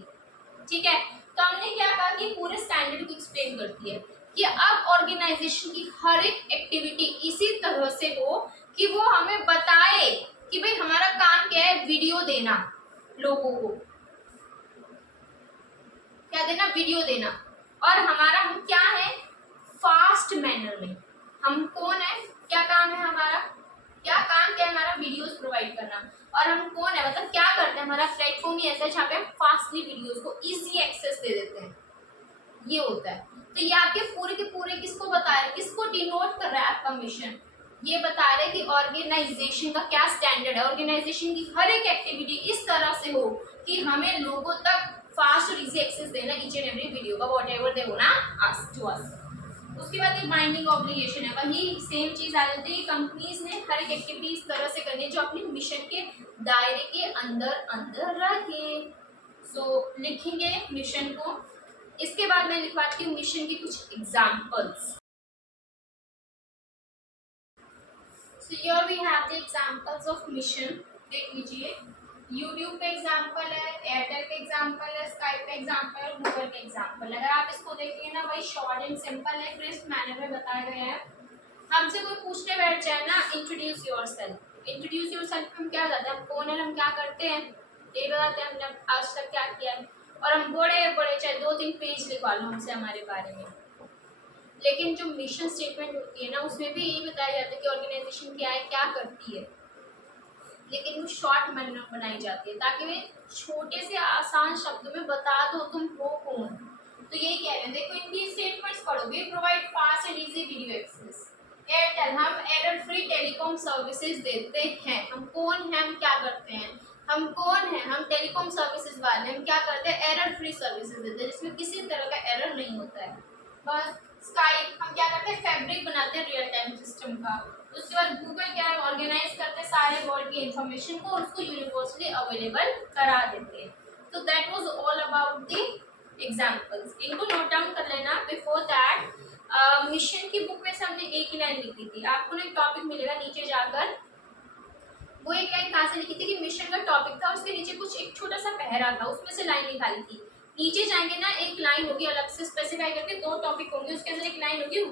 ठीक है, तो हमने क्या कहा कि पूरे स्टैंडर्ड को एक्सप्लेन करती है कि अब ऑर्गेनाइजेशन की हर एक एक्टिविटी इसी तरह से हो कि वो हमें बताए कि भाई हमारा काम क्या है, वीडियो देना, लोगों को क्या देना, वीडियो देना, और हमारा हम क्या है, फास्ट मैनर में। हम कौन है, क्या काम है हमारा, क्या काम क्या है हमारा, वीडियोस प्रोवाइड करना। और हम कौन है, मतलब क्या करते हैं, हमारा प्लेटफॉर्म ही ऐसा है जहाँ पे हम फास्टली वीडियोस को इजी एक्सेस दे देते हैं, ये होता है। तो ये आपके पूरे के पूरे किसको बता रहे हैं, किसको डिनोट कर रहा है आपका मिशन, ये बता रहे हैं कि ऑर्गेनाइजेशन का क्या स्टैंडर्ड है। ऑर्गेनाइजेशन की हर एक एक्टिविटी इस तरह से हो कि हमें लोगों तक फास्ट और इजी एक्सेस देना ईच एंड एवरी वीडियो का, वॉट एवर दे होना आस्क टू अस। उसके बाद एक बाइंडिंग ऑब्लिगेशन है, वही सेम चीज आ जाती है, कंपनीज ने हर एक एक्टिविटी इस तरह से करनी है जो अपने मिशन के दायरे के अंदर अंदर रहे। सो लिखेंगे मिशन को, इसके बाद मैं लिखवाती हूँ मिशन की कुछ examples. So here we have the examples of mission. देख लीजिए, यूट्यूब का एग्जाम्पल है, एयरटेल का एग्जाम्पल है, स्काइप का एग्जाम्पल है, गूगल का एग्जाम्पल। अगर आप इसको देखेंगे ना, भाई शॉर्ट एंड सिंपल है, क्रिस्प मैनर में बताया गया है। हमसे कोई पूछने बैठ जाए ना, introduce your self, introduce your self हम क्या जाते हैं, हम कौन है, हम क्या करते हैं, ये बताते हैं हमने आज तक क्या किया है। और हम बड़े बड़े चाहे 2-3 पेज लिखवा लो हमसे हमारे बारे में, लेकिन जो मिशन स्टेटमेंट होती है ना, उसमें भी यही बताया जाता है कि ऑर्गेनाइजेशन क्या है, क्या करती है, लेकिन वो शॉर्ट मैनर बनाई जाती है ताकि वे छोटे से आसान शब्दों में बता दो तुम हो कौन। तो यही कह रहे हैं, देखो इनकी स्टेटमेंट्स पढ़ो, we provide fast and easy video access. Airtel, हम एरर फ्री टेलीकॉम सर्विसेज देते हैं। हम कौन है, हम क्या करते हैं, हम कौन है, हम टेलीकॉम सर्विसेज वाले, हम क्या करते हैं, एरर फ्री सर्विसेज देते हैं जिसमें किसी तरह का एरर नहीं होता है बस। स्काइप, हम क्या करते हैं, फैब्रिक बनाते हैं रियल टाइम सिस्टम का। उसके बाद गूगल क्या है, ऑर्गेनाइज करते हैं सारे वर्ल्ड की इंफॉर्मेशन को और उसको यूनिवर्सली अवेलेबल करा देते हैं। तो that was all about the examples, इनको नोट डाउन कर लेना। बिफोर दैट मिशन की बुक में से हमने एक ही लाइन लिखी थी, आपको ना एक टॉपिक मिलेगा नीचे जाकर, वो एक लाइन कहाँ से लिखी थी कि मिशन का टॉपिक था, उसके नीचे कुछ एक छोटा सा पहरा था, उसमें से लाइन निकाली थी। नीचे जाएंगे ना, एक लाइन होगी अलग से स्पेसिफाई करके, 2 टॉपिक होंगे, उसके अंदर एक लाइन होगी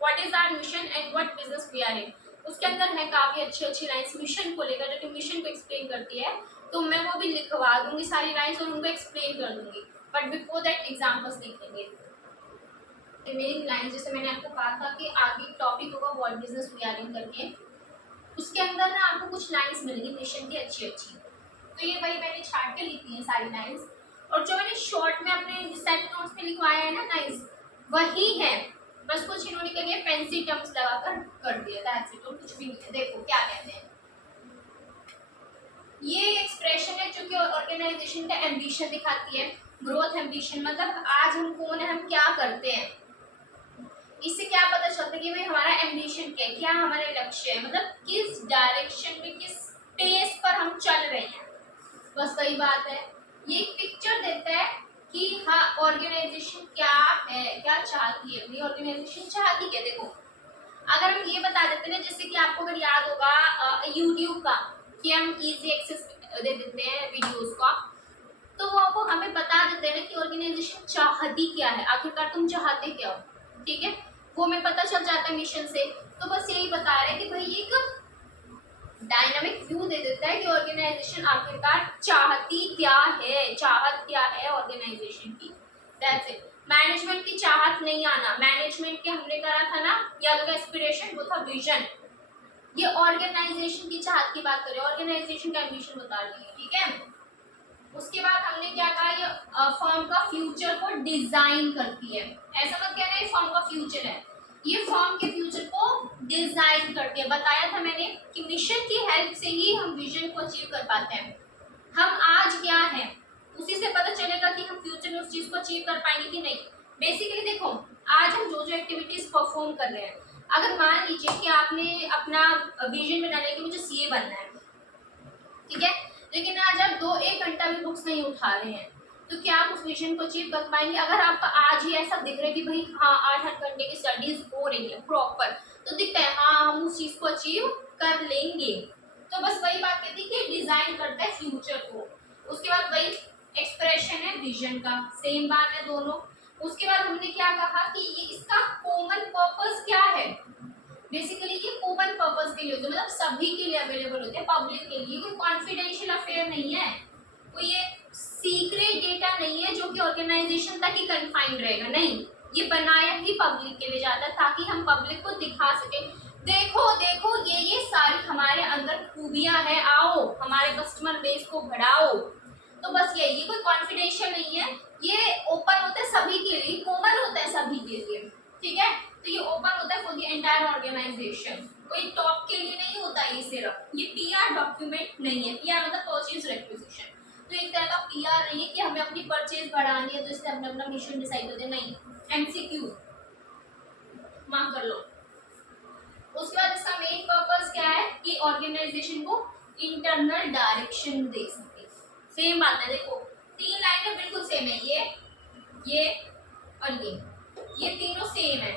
what is our mission and what business we are in. उसके अंदर है काफी अच्छी अच्छी लाइंस मिशन को लेकर, जो कि मिशन को एक्सप्लेन करती है, तो मैं वो भी लिखवा दूंगी सारी लाइंस और उनको एक्सप्लेन कर दूंगी। बट बिफोर दैट एग्जाम्पल्स लिखेंगे रिमेनिंग लाइंस। जैसे मैंने आपको कहा था कि आगे टॉपिक होगा what business we are in करके, उसके अंदर ना आपको कुछ लाइंस मिलेगी मिशन की अच्छी अच्छी, तो ये वही मैंने छाट के लिखी है सारी लाइंस। और जो मैंने शॉर्ट में अपने सेट नोट्स में लिखवाया है ना लाइंस, वही है, बस कुछ इन्होंने क्या किया, फैंसी टर्म्स लगाकर कर दिया, दैट्स इट, और कुछ भी नहीं है। देखो क्या कहते हैं, ये एक्सप्रेशन है जो कि ऑर्गेनाइजेशन का एम्बिशन दिखाती है, ग्रोथ एम्बिशन, मतलब आज हम कौन है, हम क्या करते हैं, इससे क्या पता चलता है कि भाई हमारा एम्बिशन क्या है, क्या हमारे लक्ष्य है, मतलब किस डायरेक्शन में, किस पेस पर हम चल रहे हैं। बस वही बात है, ये एक पिक्चर देता है कि हाँ ऑर्गेनाइजेशन क्या है, क्या चाहती है, अपनी ऑर्गेनाइजेशन चाहती क्या। देखो अगर हम ये बता देते हैं, जैसे कि आपको अगर याद होगा यूट्यूब का कि हम इजी एक्सेस दे देते हैं वीडियोस का, तो वो आपको हमें बता देते हैं कि ऑर्गेनाइजेशन चाहती क्या है, आखिरकार तुम चाहते क्या हो, ठीक है, वो हमें पता चल जाता है मिशन से। तो बस यही बता रहे हैं कि भाई एक डायनामिक व्यू दे देता है कि ऑर्गेनाइजेशन आखिरकार चाहती क्या है, चाहत क्या है ऑर्गेनाइजेशन की। That's it. मैनेजमेंट की चाहत नहीं आना, मैनेजमेंट के हमने करा था ना, याद होगा एस्पिरेशन, वो था विजन। ये ऑर्गेनाइजेशन की चाहत की बात करें, ऑर्गेनाइजेशन का एम्बिशन बता रही है, ठीक है। उसके बाद हमने क्या कहा, ये फर्म का फ्यूचर को डिजाइन करती है। ऐसा मत कहना ये फर्म का फ्यूचर है, ये फर्म के फ्यूचर को डिजाइन करती है। बताया था मैंने कि मिशन की हेल्प से ही हम विजन को अचीव कर पाते हैं। हम आज क्या हैं उसी से पता चलेगा कि हम फ्यूचर में उस चीज को अचीव कर पाएंगे कि नहीं। बेसिकली देखो, आज हम जो जो एक्टिविटीज परफॉर्म कर रहे हैं, अगर मान लीजिए कि आपने अपना विजन बना लिया कि मुझे सीए बनना है, ठीक है, लेकिन आज आप 2-1 घंटा भी बुक्स नहीं उठा रहे हैं, तो क्या आप उस विजन को अचीव कर पाएंगे। अगर आपका आज ही ऐसा दिख रहा है कि भाई हाँ 8-8 घंटे की स्टडीज हो रही है प्रॉपर, तो दिखता है हाँ हम उस चीज को अचीव कर लेंगे। तो बस वही बात कहती है कि डिजाइन करता है फ्यूचर को। उसके बाद वही एक्सप्रेशन है विजन का, सेम बात है दोनों। उसके बाद हमने क्या कहा कि ये इसका कॉमन पर्पस क्या है। बेसिकली ये कॉमन पर्पस के लिए होते हैं, मतलब सभी के लिए अवेलेबल होते हैं, पब्लिक के लिए। कोई कॉन्फिडेंशियल अफेयर नहीं है, कोई ये सीक्रेट डेटा नहीं है जो कि ऑर्गेनाइजेशन तक ही कन्फाइंड रहेगा, नहीं, ये बनाया ही पब्लिक के लिए जाता है ताकि हम पब्लिक को दिखा सके, देखो देखो ये सारी हमारे अंदर खूबियां हैं, आओ हमारे कस्टमर बेस को बढ़ाओ। तो बस यही, ये कोई कॉन्फिडेंशियल नहीं है, ये ओपन होता है सभी के लिए, कॉमन होता है सभी के लिए, ठीक है। तो ये ओपन होता है फॉर द एंटायर ऑर्गेनाइजेशन, कोई टॉप के लिए नहीं होता ये सिर्फ, ये पीआर डॉक्यूमेंट नहीं है। पीआर मतलब परचेज रिक्विजिशन, तो एक तरह का पीआर नहीं है कि हमें अपनी परचेज बढ़ानी है तो इसलिए हमने अपना मिशन डिसाइड कर दिया, नहीं, एमसीक्यू मार्क कर लो। उसके बाद इसका मेन पर्पस क्या है कि ऑर्गेनाइजेशन को इंटरनल डायरेक्शन दे सके। सेम बात है, देखो 3 लाइनें बिल्कुल सेम है, ये और ये तीनों सेम है।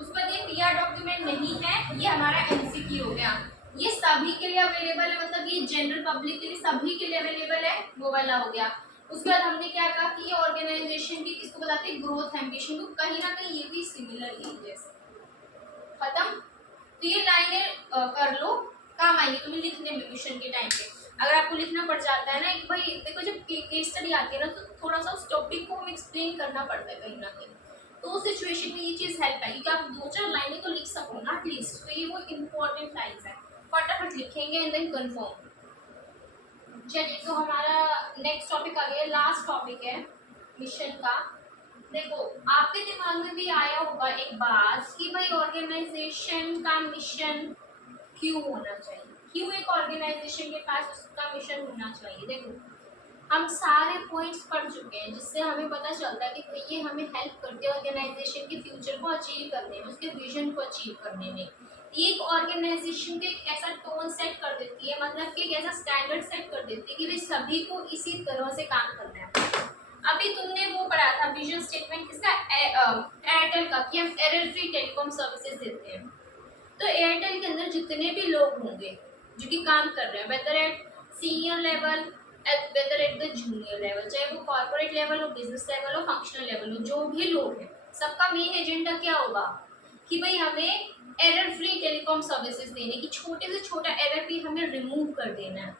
उसके बाद ये पीआर डॉक्यूमेंट नहीं है, ये हमारा एमसीक्यू हो गया, ये सभी के लिए अवेलेबल है, मतलब ये जनरल पब्लिक के लिए सभी के लिए अवेलेबल है, वो वाला हो गया। उसके बाद हमने क्या कहा कि ये ऑर्गेनाइजेशन की किसको बताते हैं, ग्रोथ एम्बिशन को, कहीं ना कहीं ये भी सिमिलर ही जैसे। खत्म। तो ये लाइनें कर लो, काम आएंगे तुम्हें लिखने में मिशन के टाइम पे। अगर आपको लिखना पड़ जाता है ना, एक भाई देखो जब केस स्टडी आती है ना, तो थोड़ा सा उस टॉपिक को हम एक्सप्लेन करना पड़ता है कहीं ना कहीं, तो उस सिचुएशन में ये चीज़ हेल्प आएगी कि आप 2-4 लाइनें तो लिख सको ना एटलीस्ट। तो ये वो इम्पोर्टेंट लाइन्स है, फटाफट लिखेंगे एंड देन कन्फर्म। चलिए, तो हमारा नेक्स्ट टॉपिक आ गया, लास्ट टॉपिक है मिशन का। देखो आपके दिमाग में भी आया होगा एक बात कि भाई ऑर्गेनाइजेशन का मिशन क्यों होना चाहिए, क्यों एक ऑर्गेनाइजेशन के पास उसका मिशन होना चाहिए। देखो हम सारे पॉइंट्स पढ़ चुके हैं जिससे हमें पता चलता है कि ये हमें हेल्प करते हैं ऑर्गेनाइजेशन के फ्यूचर को अचीव करने में, उसके विजन को अचीव करने में। एक ऑर्गेनाइजेशन को एक ऐसा टोन सेट कर देती है, मतलब कि एक ऐसा स्टैंडर्ड सेट कर देती है कि भाई सभी को इसी तरह से काम करना है। अभी तुमने वो पढ़ा था विजन स्टेटमेंट किसका, एयरटेल का, कि हम एरर फ्री टेलीकॉम सर्विसेज देते हैं। तो एयरटेल के अंदर जितने भी लोग होंगे जो कि काम कर रहे हैं, whether at senior level, whether at the junior level, चाहे वो कॉर्पोरेट लेवल हो, बिजनेस लेवल हो, फंक्शनल लेवल हो, जो भी लोग हैं सबका मेन एजेंडा क्या होगा कि भाई हमें एरर फ्री टेलीकॉम सर्विसेज देने की, छोटे से छोटा एरर भी हमें रिमूव कर देना है।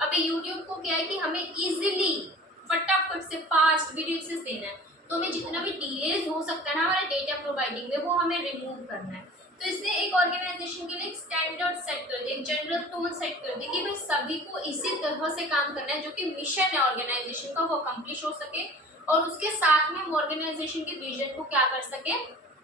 अभी यूट्यूब को क्या है कि हमें इजीली फटाफट से फास्ट वीडियो एक्सेस देना है, तो हमें जितना भी डिलेज हो सकता है ना हमारे डेटा प्रोवाइडिंग में, वो हमें रिमूव करना है। तो इसलिए एक ऑर्गेनाइजेशन के लिए एक स्टैंडर्ड सेट कर दे, एक जनरल टोन सेट कर दे कि भाई सभी को इसी तरह से काम करना है, जो कि मिशन है ऑर्गेनाइजेशन का वो अकम्प्लिश हो सके, और उसके साथ में हम ऑर्गेनाइजेशन के विजन को क्या कर सके,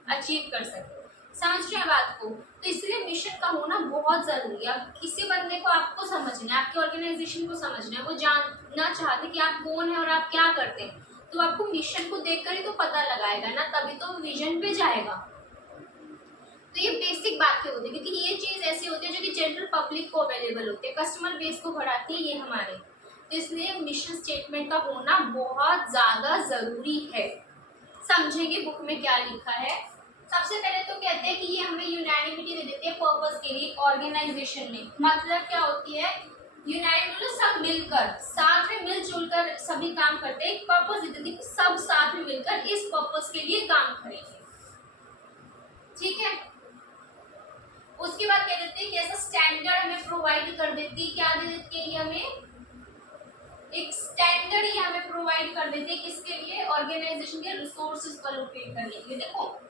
अचीव कर सके। समझ रहे हैं बात को। तो इसलिए मिशन का होना बहुत जरूरी है। अब किसी बंदे को आपको समझना है, आपके ऑर्गेनाइजेशन को समझना है, वो जानना चाहते कि आप कौन है और आप क्या करते हैं, तो आपको मिशन को देखकर ही तो पता लगाएगा ना, तभी तो विजन पे जाएगा। तो ये बेसिक बातें होती है, क्योंकि ये चीज ऐसी होती है जो कि जनरल पब्लिक को अवेलेबल होती है, कस्टमर बेस को बढ़ाती है ये हमारे। तो इसलिए मिशन स्टेटमेंट का होना बहुत ज़्यादा ज़रूरी है। समझेंगे बुक में क्या लिखा है। सबसे पहले तो कहते हैं कि ये हमें यूनैनिमिटी दे देती है पर्पस के लिए ऑर्गेनाइजेशन में। मतलब क्या होती है, यूनाइट मतलब सब मिलकर साथ में मिलजुल कर सभी काम करते हैं, एक पर्पस दे देती है कि सब साथ में मिलकर इस पर्पस के लिए काम करेंगे। ठीक है, उसके बाद कह देते हैं कि ऐसा स्टैंडर्ड हमें प्रोवाइड कर देती है। क्या दे देती है, हमें एक स्टैंडर्ड ही हमें प्रोवाइड कर देते हैं किसके लिए, ऑर्गेनाइजेशन के रिसोर्सेज को एलोकेट करने के लिए। देखो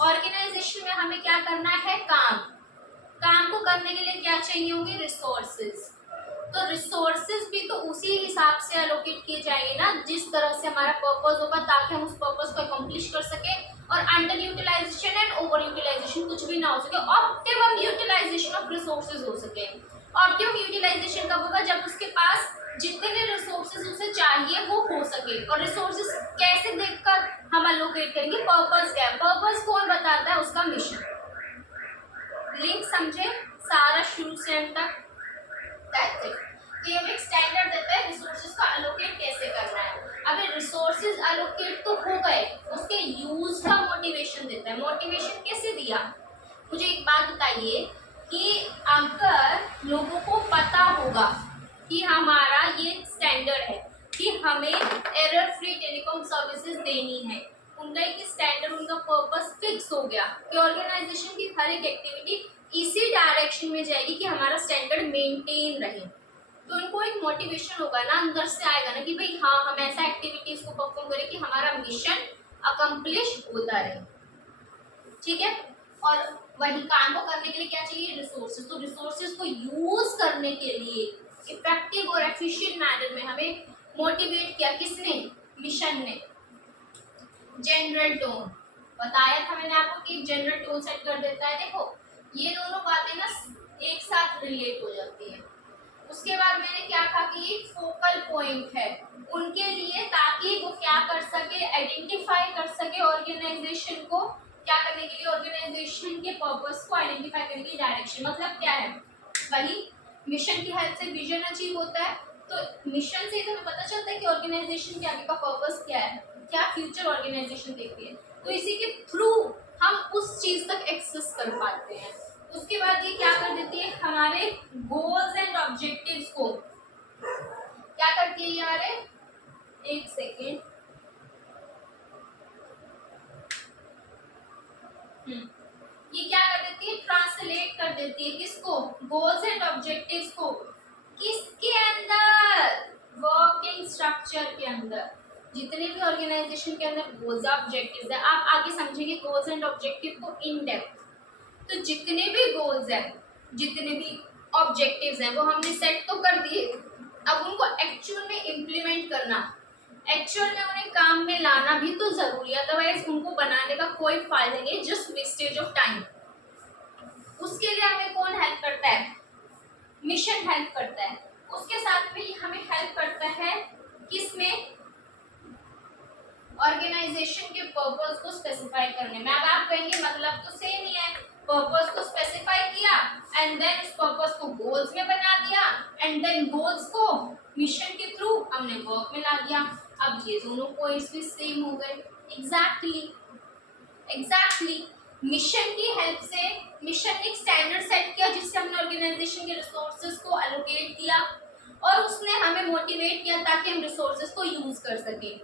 ऑर्गेनाइजेशन में हमें क्या करना है, काम को करने के लिए क्या चाहिए होंगे, रिसोर्सेज। तो रिसोर्सेज भी तो उसी हिसाब से एलोकेट किए जाएंगे ना जिस तरह से हमारा पर्पस होगा, ताकि हम उस पर्पस को अकम्प्लिश कर सके और under utilisation and over utilisation कुछ भी ना हो सके, ऑप्टिमम यूटिलाइजेशन ऑफ रिसोर्सेज हो सके। ऑप्टिमम यूटिलाइजेशन कब होगा, जब उसके पास जितने रिसोर्सेज उसे चाहिए वो हो सके। और रिसोर्सेज कैसे देखकर हम एलोकेट करेंगे, पर्पस क्या है, पर्पस कौन बताता है, उसका मिशन। लिंक समझे सारा शुरू से एंड तक। That's it. तो ये एक स्टैंडर्ड देता है रिसोर्सेज का एलोकेट कैसे करना है। अगर रिसोर्सेज एलोकेट तो हो गए, उसके यूज का मोटिवेशन देता है। मोटिवेशन कैसे दिया, मुझे एक बात बताइए कि अगर लोगों को पता होगा कि हमारा ये स्टैंडर्ड है कि हमें एरर फ्री टेलीकॉम सर्विसेज देनी है, उनका एक स्टैंडर्ड, उनका पर्पस फिक्स हो गया कि ऑर्गेनाइजेशन की हर एक एक्टिविटी इसी डायरेक्शन में जाएगी कि हमारा स्टैंडर्ड मेंटेन रहे, तो इनको एक मोटिवेशन होगा ना, अंदर से आएगा ना कि भाई हाँ हम ऐसा एक्टिविटीज को परफॉर्म करें कि हमारा मिशन अकम्प्लिश होता रहे। ठीक है, और वही काम को करने के लिए क्या चाहिए, रिसोर्सेज। तो रिसोर्सेज को यूज करने के लिए इफेक्टिव और एफिशिएंट मैनर में हमें मोटिवेट किया किसने, मिशन ने। जनरल टोन बताया था मैंने आपको कि जनरल टोन सेट कर देता है। देखो ये दोनों बातें ना एक साथ रिलेट हो जाती है। उसके बाद मैंने क्या कहा कि ये फोकल पॉइंट है उनके लिए, ताकि वो क्या कर सके, आइडेंटिफाई कर सके ऑर्गेनाइजेशन को, क्या करने के लिए, ऑर्गेनाइजेशन के पर्पस को आइडेंटिफाई करने की डायरेक्शन। मतलब क्या है, वही मिशन की हेल्प से विजन अचीव होता है। तो मिशन से हमें पता चलता है कि ऑर्गेनाइजेशन के आगे का पर्पस क्या है, क्या फ्यूचर ऑर्गेनाइजेशन देखती है, तो इसी के थ्रू हम उस चीज तक एक्सेस कर पाते हैं। उसके बाद ये क्या कर देती है, हमारे गोल्स एंड ऑब्जेक्टिव्स को क्या करती है यार, एक सेकेंड, ये क्या कर देती है, ट्रांसलेट कर देती है किसको, गोल्स एंड ऑब्जेक्टिव्स को, किसके अंदर, वर्किंग स्ट्रक्चर के अंदर। जितने भी ऑर्गेनाइजेशन के अंदर गोल्स ऑब्जेक्टिव्स है, आप आगे समझेंगे गोल्स एंड ऑब्जेक्टिव को इन डेप्थ। तो जितने भी गोल्स हैं, जितने भी ऑब्जेक्टिव्स हैं वो हमने सेट तो कर दिए, अब उनको एक्चुअल में इम्प्लीमेंट करना, एक्चुअल में उन्हें काम में लाना भी तो जरूरी है, अदरवाइज उनको बनाने का कोई फायदा नहीं, जस्ट वेस्टेज ऑफ टाइम। उसके लिए हमें कौन हेल्प करता है, मिशन हेल्प करता है। उसके साथ में हमें हेल्प करता है किसमें, ऑर्गेनाइजेशन के पर्पस को स्पेसिफाई करने में। अब आप कहेंगे मतलब तो सेम ही है, पर्पस को स्पेसिफाई किया एंड देन इस पर्पस को गोल्स में बना दिया एंड देन गोल्स को मिशन के थ्रू हमने वर्क में ला दिया। अब ये दोनों पॉइंट्स भी सेम हो गए। एग्जैक्टली मिशन की हेल्प से, मिशन ने एक स्टैंडर्ड सेट किया जिससे हमने ऑर्गेनाइजेशन के रिसोर्सेज को एलोकेट किया और उसने हमें मोटिवेट किया ताकि हम रिसोर्सेज को यूज कर सके।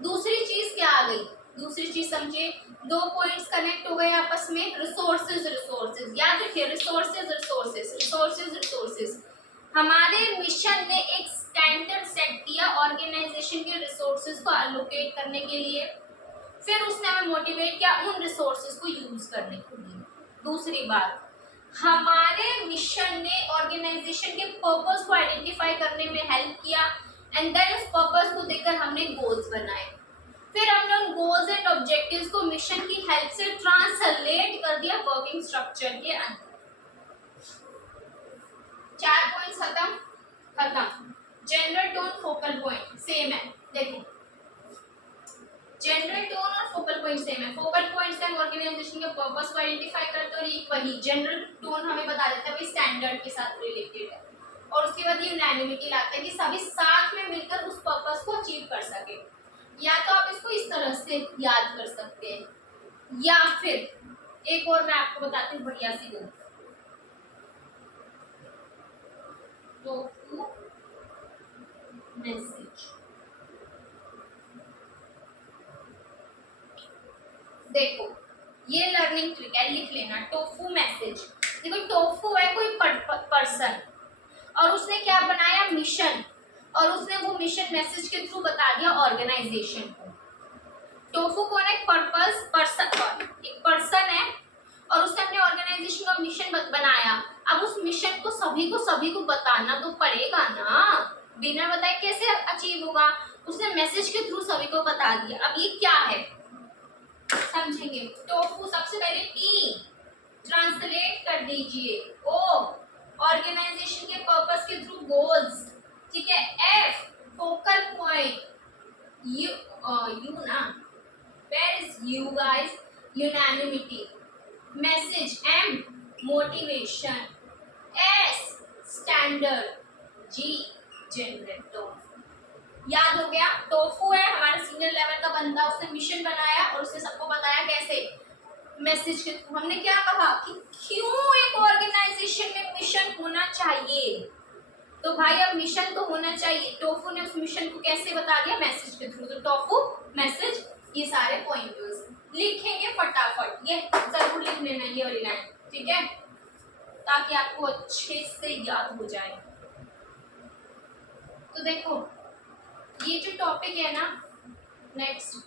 दूसरी चीज क्या आ गई, दूसरी चीज समझे, दो पॉइंट्स कनेक्ट हो गए आपस में, रिसोर्सेज याद रखिए, रिसोर्सेज। हमारे मिशन ने एक स्टैंडर्ड सेट किया ऑर्गेनाइजेशन के रिसोर्सेज को एलोकेट करने के लिए, फिर उसने हमें मोटिवेट किया उन रिसोर्सेज को यूज करने के लिए। दूसरी बात, हमारे मिशन ने ऑर्गेनाइजेशन के पर्पस को आइडेंटिफाई करने में हेल्प किया एंड देन उस पर्पस को देखकर हमने गोल्स बनाए, फिर हमने उन गोल्स एंड ऑब्जेक्टिव्स को मिशन की हेल्प से ट्रांसलेट कर दिया वर्किंग स्ट्रक्चर के अंदर। 4 पॉइंट्स खत्म। General tone, focal point same है। देखो जनरल टोन और फोकल पॉइंट सेम है। फोकल पॉइंट से हम ऑर्गेनाइजेशन के पर्पस को आइडेंटिफाई करते हैं और ये वही जनरल टोन हमें बता देता है भाई स्टैंडर्ड के साथ रिलेटेड है। और उसके बाद ये यूनैनिमिटी लाता है कि सभी साथ में मिलकर उस पर्पस को अचीव कर सके। या तो आप इसको इस तरह से याद कर सकते हैं, या फिर एक और मैं आपको बताती हूँ बढ़िया सी बुक, टोफू मैसेज। देखो ये लर्निंग ट्रिक है, लिख लेना टोफू मैसेज। देखो टोफू है कोई पर्सन और उसने क्या बनाया, मिशन, और उसने वो मिशन मैसेज के थ्रू बता दिया ऑर्गेनाइजेशन को। टोफू कौन है, एक पर्सन है और उसने अपने ऑर्गेनाइजेशन का मिशन बनाया। अब उस मिशन को सभी को बताना तो पड़ेगा ना, बिना बताए कैसे अचीव होगा। उसने मैसेज के थ्रू सभी को बता दिया। अब ये क्या है समझेंगे। टोफू सबसे पहले टी ट्रांसलेट कर दीजिए, ओ ऑर्गेनाइजेशन के पर्पस के थ्रू गोल्स, ठीक है। F focal point, you know, where is you guys, unanimity. Message M motivation, S standard, G generator. याद हो गया। टोफू है हमारा सीनियर लेवल का बंदा, उसने मिशन बनाया और उसने सबको बताया कैसे, मैसेज के थ्रू। हमने क्या कहा कि क्यों एक ऑर्गेनाइजेशन में मिशन होना चाहिए, तो भाई अब मिशन तो होना चाहिए। टोफू ने उस मिशन को कैसे बता दिया, मैसेज के थ्रू। तो टोफू मैसेज, ये सारे पॉइंटर्स लिखेंगे फटाफट, ये जरूर लिख लेना ये वाली लाइन, ठीक है, ताकि आपको अच्छे से याद हो जाए। तो देखो ये जो टॉपिक है ना, नेक्स्ट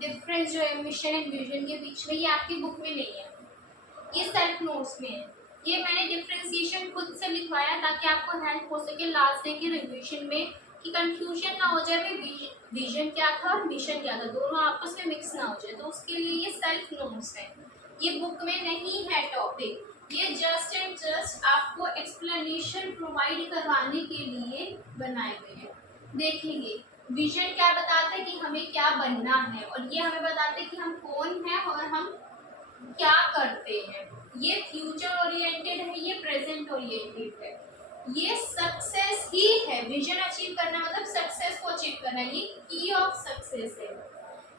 डिफरेंस जो है मिशन एंड विजन के बीच में, ये आपकी बुक में नहीं है, ये सेल्फ नोट्स में है। ये मैंने डिफरेंशिएशन खुद से लिखवाया ताकि आपको हेल्प हो सके लास्ट डे के रिवीजन में, कि कंफ्यूजन ना हो जाए भाई विजन क्या था और मिशन क्या था, दोनों आपस में मिक्स ना हो जाए। तो उसके लिए ये सेल्फ नोट्स है, ये बुक में नहीं है टॉपिक, ये जस्ट एंड जस्ट आपको एक्सप्लेनेशन प्रोवाइड करवाने के लिए बनाए गए हैं। देखेंगे विजन क्या बताता है कि हमें क्या बनना है, और ये हमें बताते हैं कि हम कौन हैं और हम क्या करते हैं। ये फ्यूचर ओरिएंटेड है, ये प्रेजेंट ओरिएंटेड है, ये सक्सेस ही है। विजन अचीव करना मतलब सक्सेस को अचीव करना, ये की ऑफ सक्सेस है।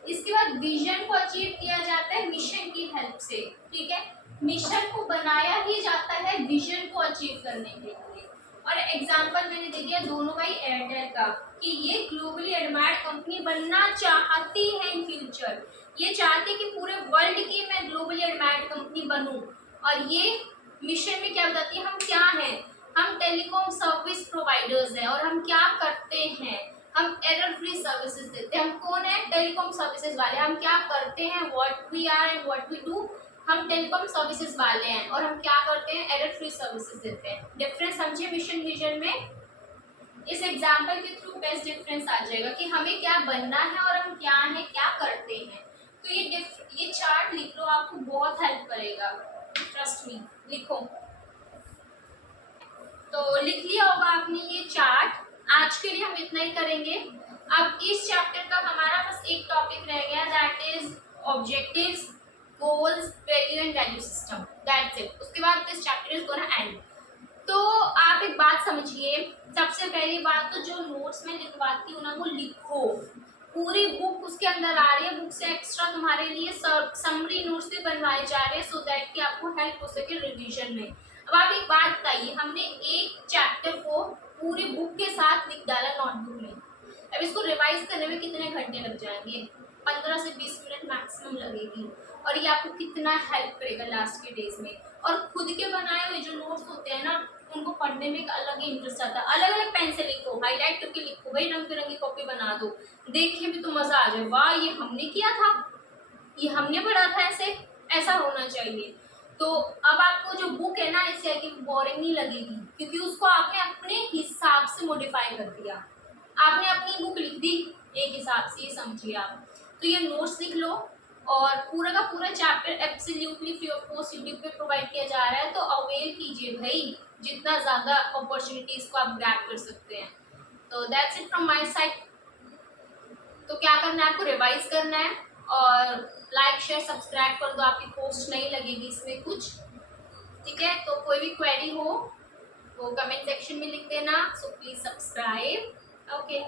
इसके बाद विजन को अचीव किया जाता है मिशन की हेल्प से, ठीक है। मिशन को बनाया ही जाता है विजन को अचीव करने के लिए। और एग्जांपल मैंने दे दिया दोनों का ही, एयरटेल का, कि ये ग्लोबली एडमायर्ड कंपनी बनना चाहती है इन फ्यूचर, ये चाहती है कि पूरे वर्ल्ड की मैं ग्लोबली एडमायर्ड कंपनी बनूं। और ये मिशन में क्या बताती है, हम क्या हैं, हम टेलीकॉम सर्विस प्रोवाइडर्स हैं और हम क्या करते हैं, हम एरर फ्री सर्विसेज देते हैं। हम कौन है, टेलीकॉम सर्विसेज वाले। हम क्या करते हैं, what we are and what we do, हम टेलीकॉम सर्विसेज वाले हैं और हम क्या करते हैं, एरर फ्री सर्विसेज देते हैं। डिफरेंस समझिए मिशन विजन में, इस एग्जाम्पल के थ्रू बेस्ट डिफरेंस आ जाएगा कि हमें क्या बनना है और हम क्या हैं, क्या करते हैं। तो ये चार्ट लिख लो, आपको बहुत हेल्प करेगा, ट्रस्ट मी। लिखो, तो लिख लिया होगा आपने ये चार्ट। आज के लिए हम इतना ही करेंगे। अब इस चैप्टर का हमारा बस एक टॉपिक रह गया, that is objectives, goals, value and value system, that's it. उसके बाद this chapter is gonna and. तो आप एक बात समझिए, सबसे पहली बात तो जो नोट्स में लिखवाती हूँ ना वो लिखो, पूरी बुक उसके अंदर आ रही है, बुक से एक्स्ट्रा तुम्हारे लिए समरी नोट्स भी बनवाए जा रहे हैं, सो दैट कि आपको हेल्प हो सके रिवीजन में। अब आप एक बात बताइए, हमने एक चैप्टर को पूरी बुक के साथ लिख डाला नोटबुक में, अब इसको रिवाइज करने में कितने घंटे लग जाएंगे, 15 से 20 मिनट मैक्सिमम लगेगी। और ये आपको कितना हेल्प करेगा लास्ट के डेज में। और खुद के बनाए हुए जो नोट्स होते हैं ना, उनको पढ़ने में एक अलग ही इंटरेस्ट आता है। अलग अलग पेन से लिखो, हाईलाइट करके लिखो, भाई रंग बिरंगी कॉपी बना दो, देखने में तो मजा आ जाए, वाह ये हमने किया था, ये हमने पढ़ा था, ऐसा होना चाहिए। तो अब आपको जो बुक है ना, इससे कि बोरिंग नहीं लगेगी, क्योंकि उसको आपने अपने हिसाब से मॉडिफाई कर दिया, आपने अपनी बुक लिख दी एक हिसाब से, ये समझिए आप। तो ये नोट्स लिख लो, और पूरा का पूरा chapter absolutely free of cost YouTube पे प्रोवाइड किया जा रहा है, तो अवेल कीजिए भाई, जितना ज़्यादा अपॉर्चुनिटीज को आप ग्रैब कर सकते हैं। तो that's it from my side. तो क्या करना है, आपको रिवाइज करना है और लाइक शेयर सब्सक्राइब कर दो, आपकी पोस्ट नहीं लगेगी इसमें कुछ, ठीक है। तो कोई भी क्वेरी हो वो कमेंट सेक्शन में लिख देना। So please subscribe. ओके।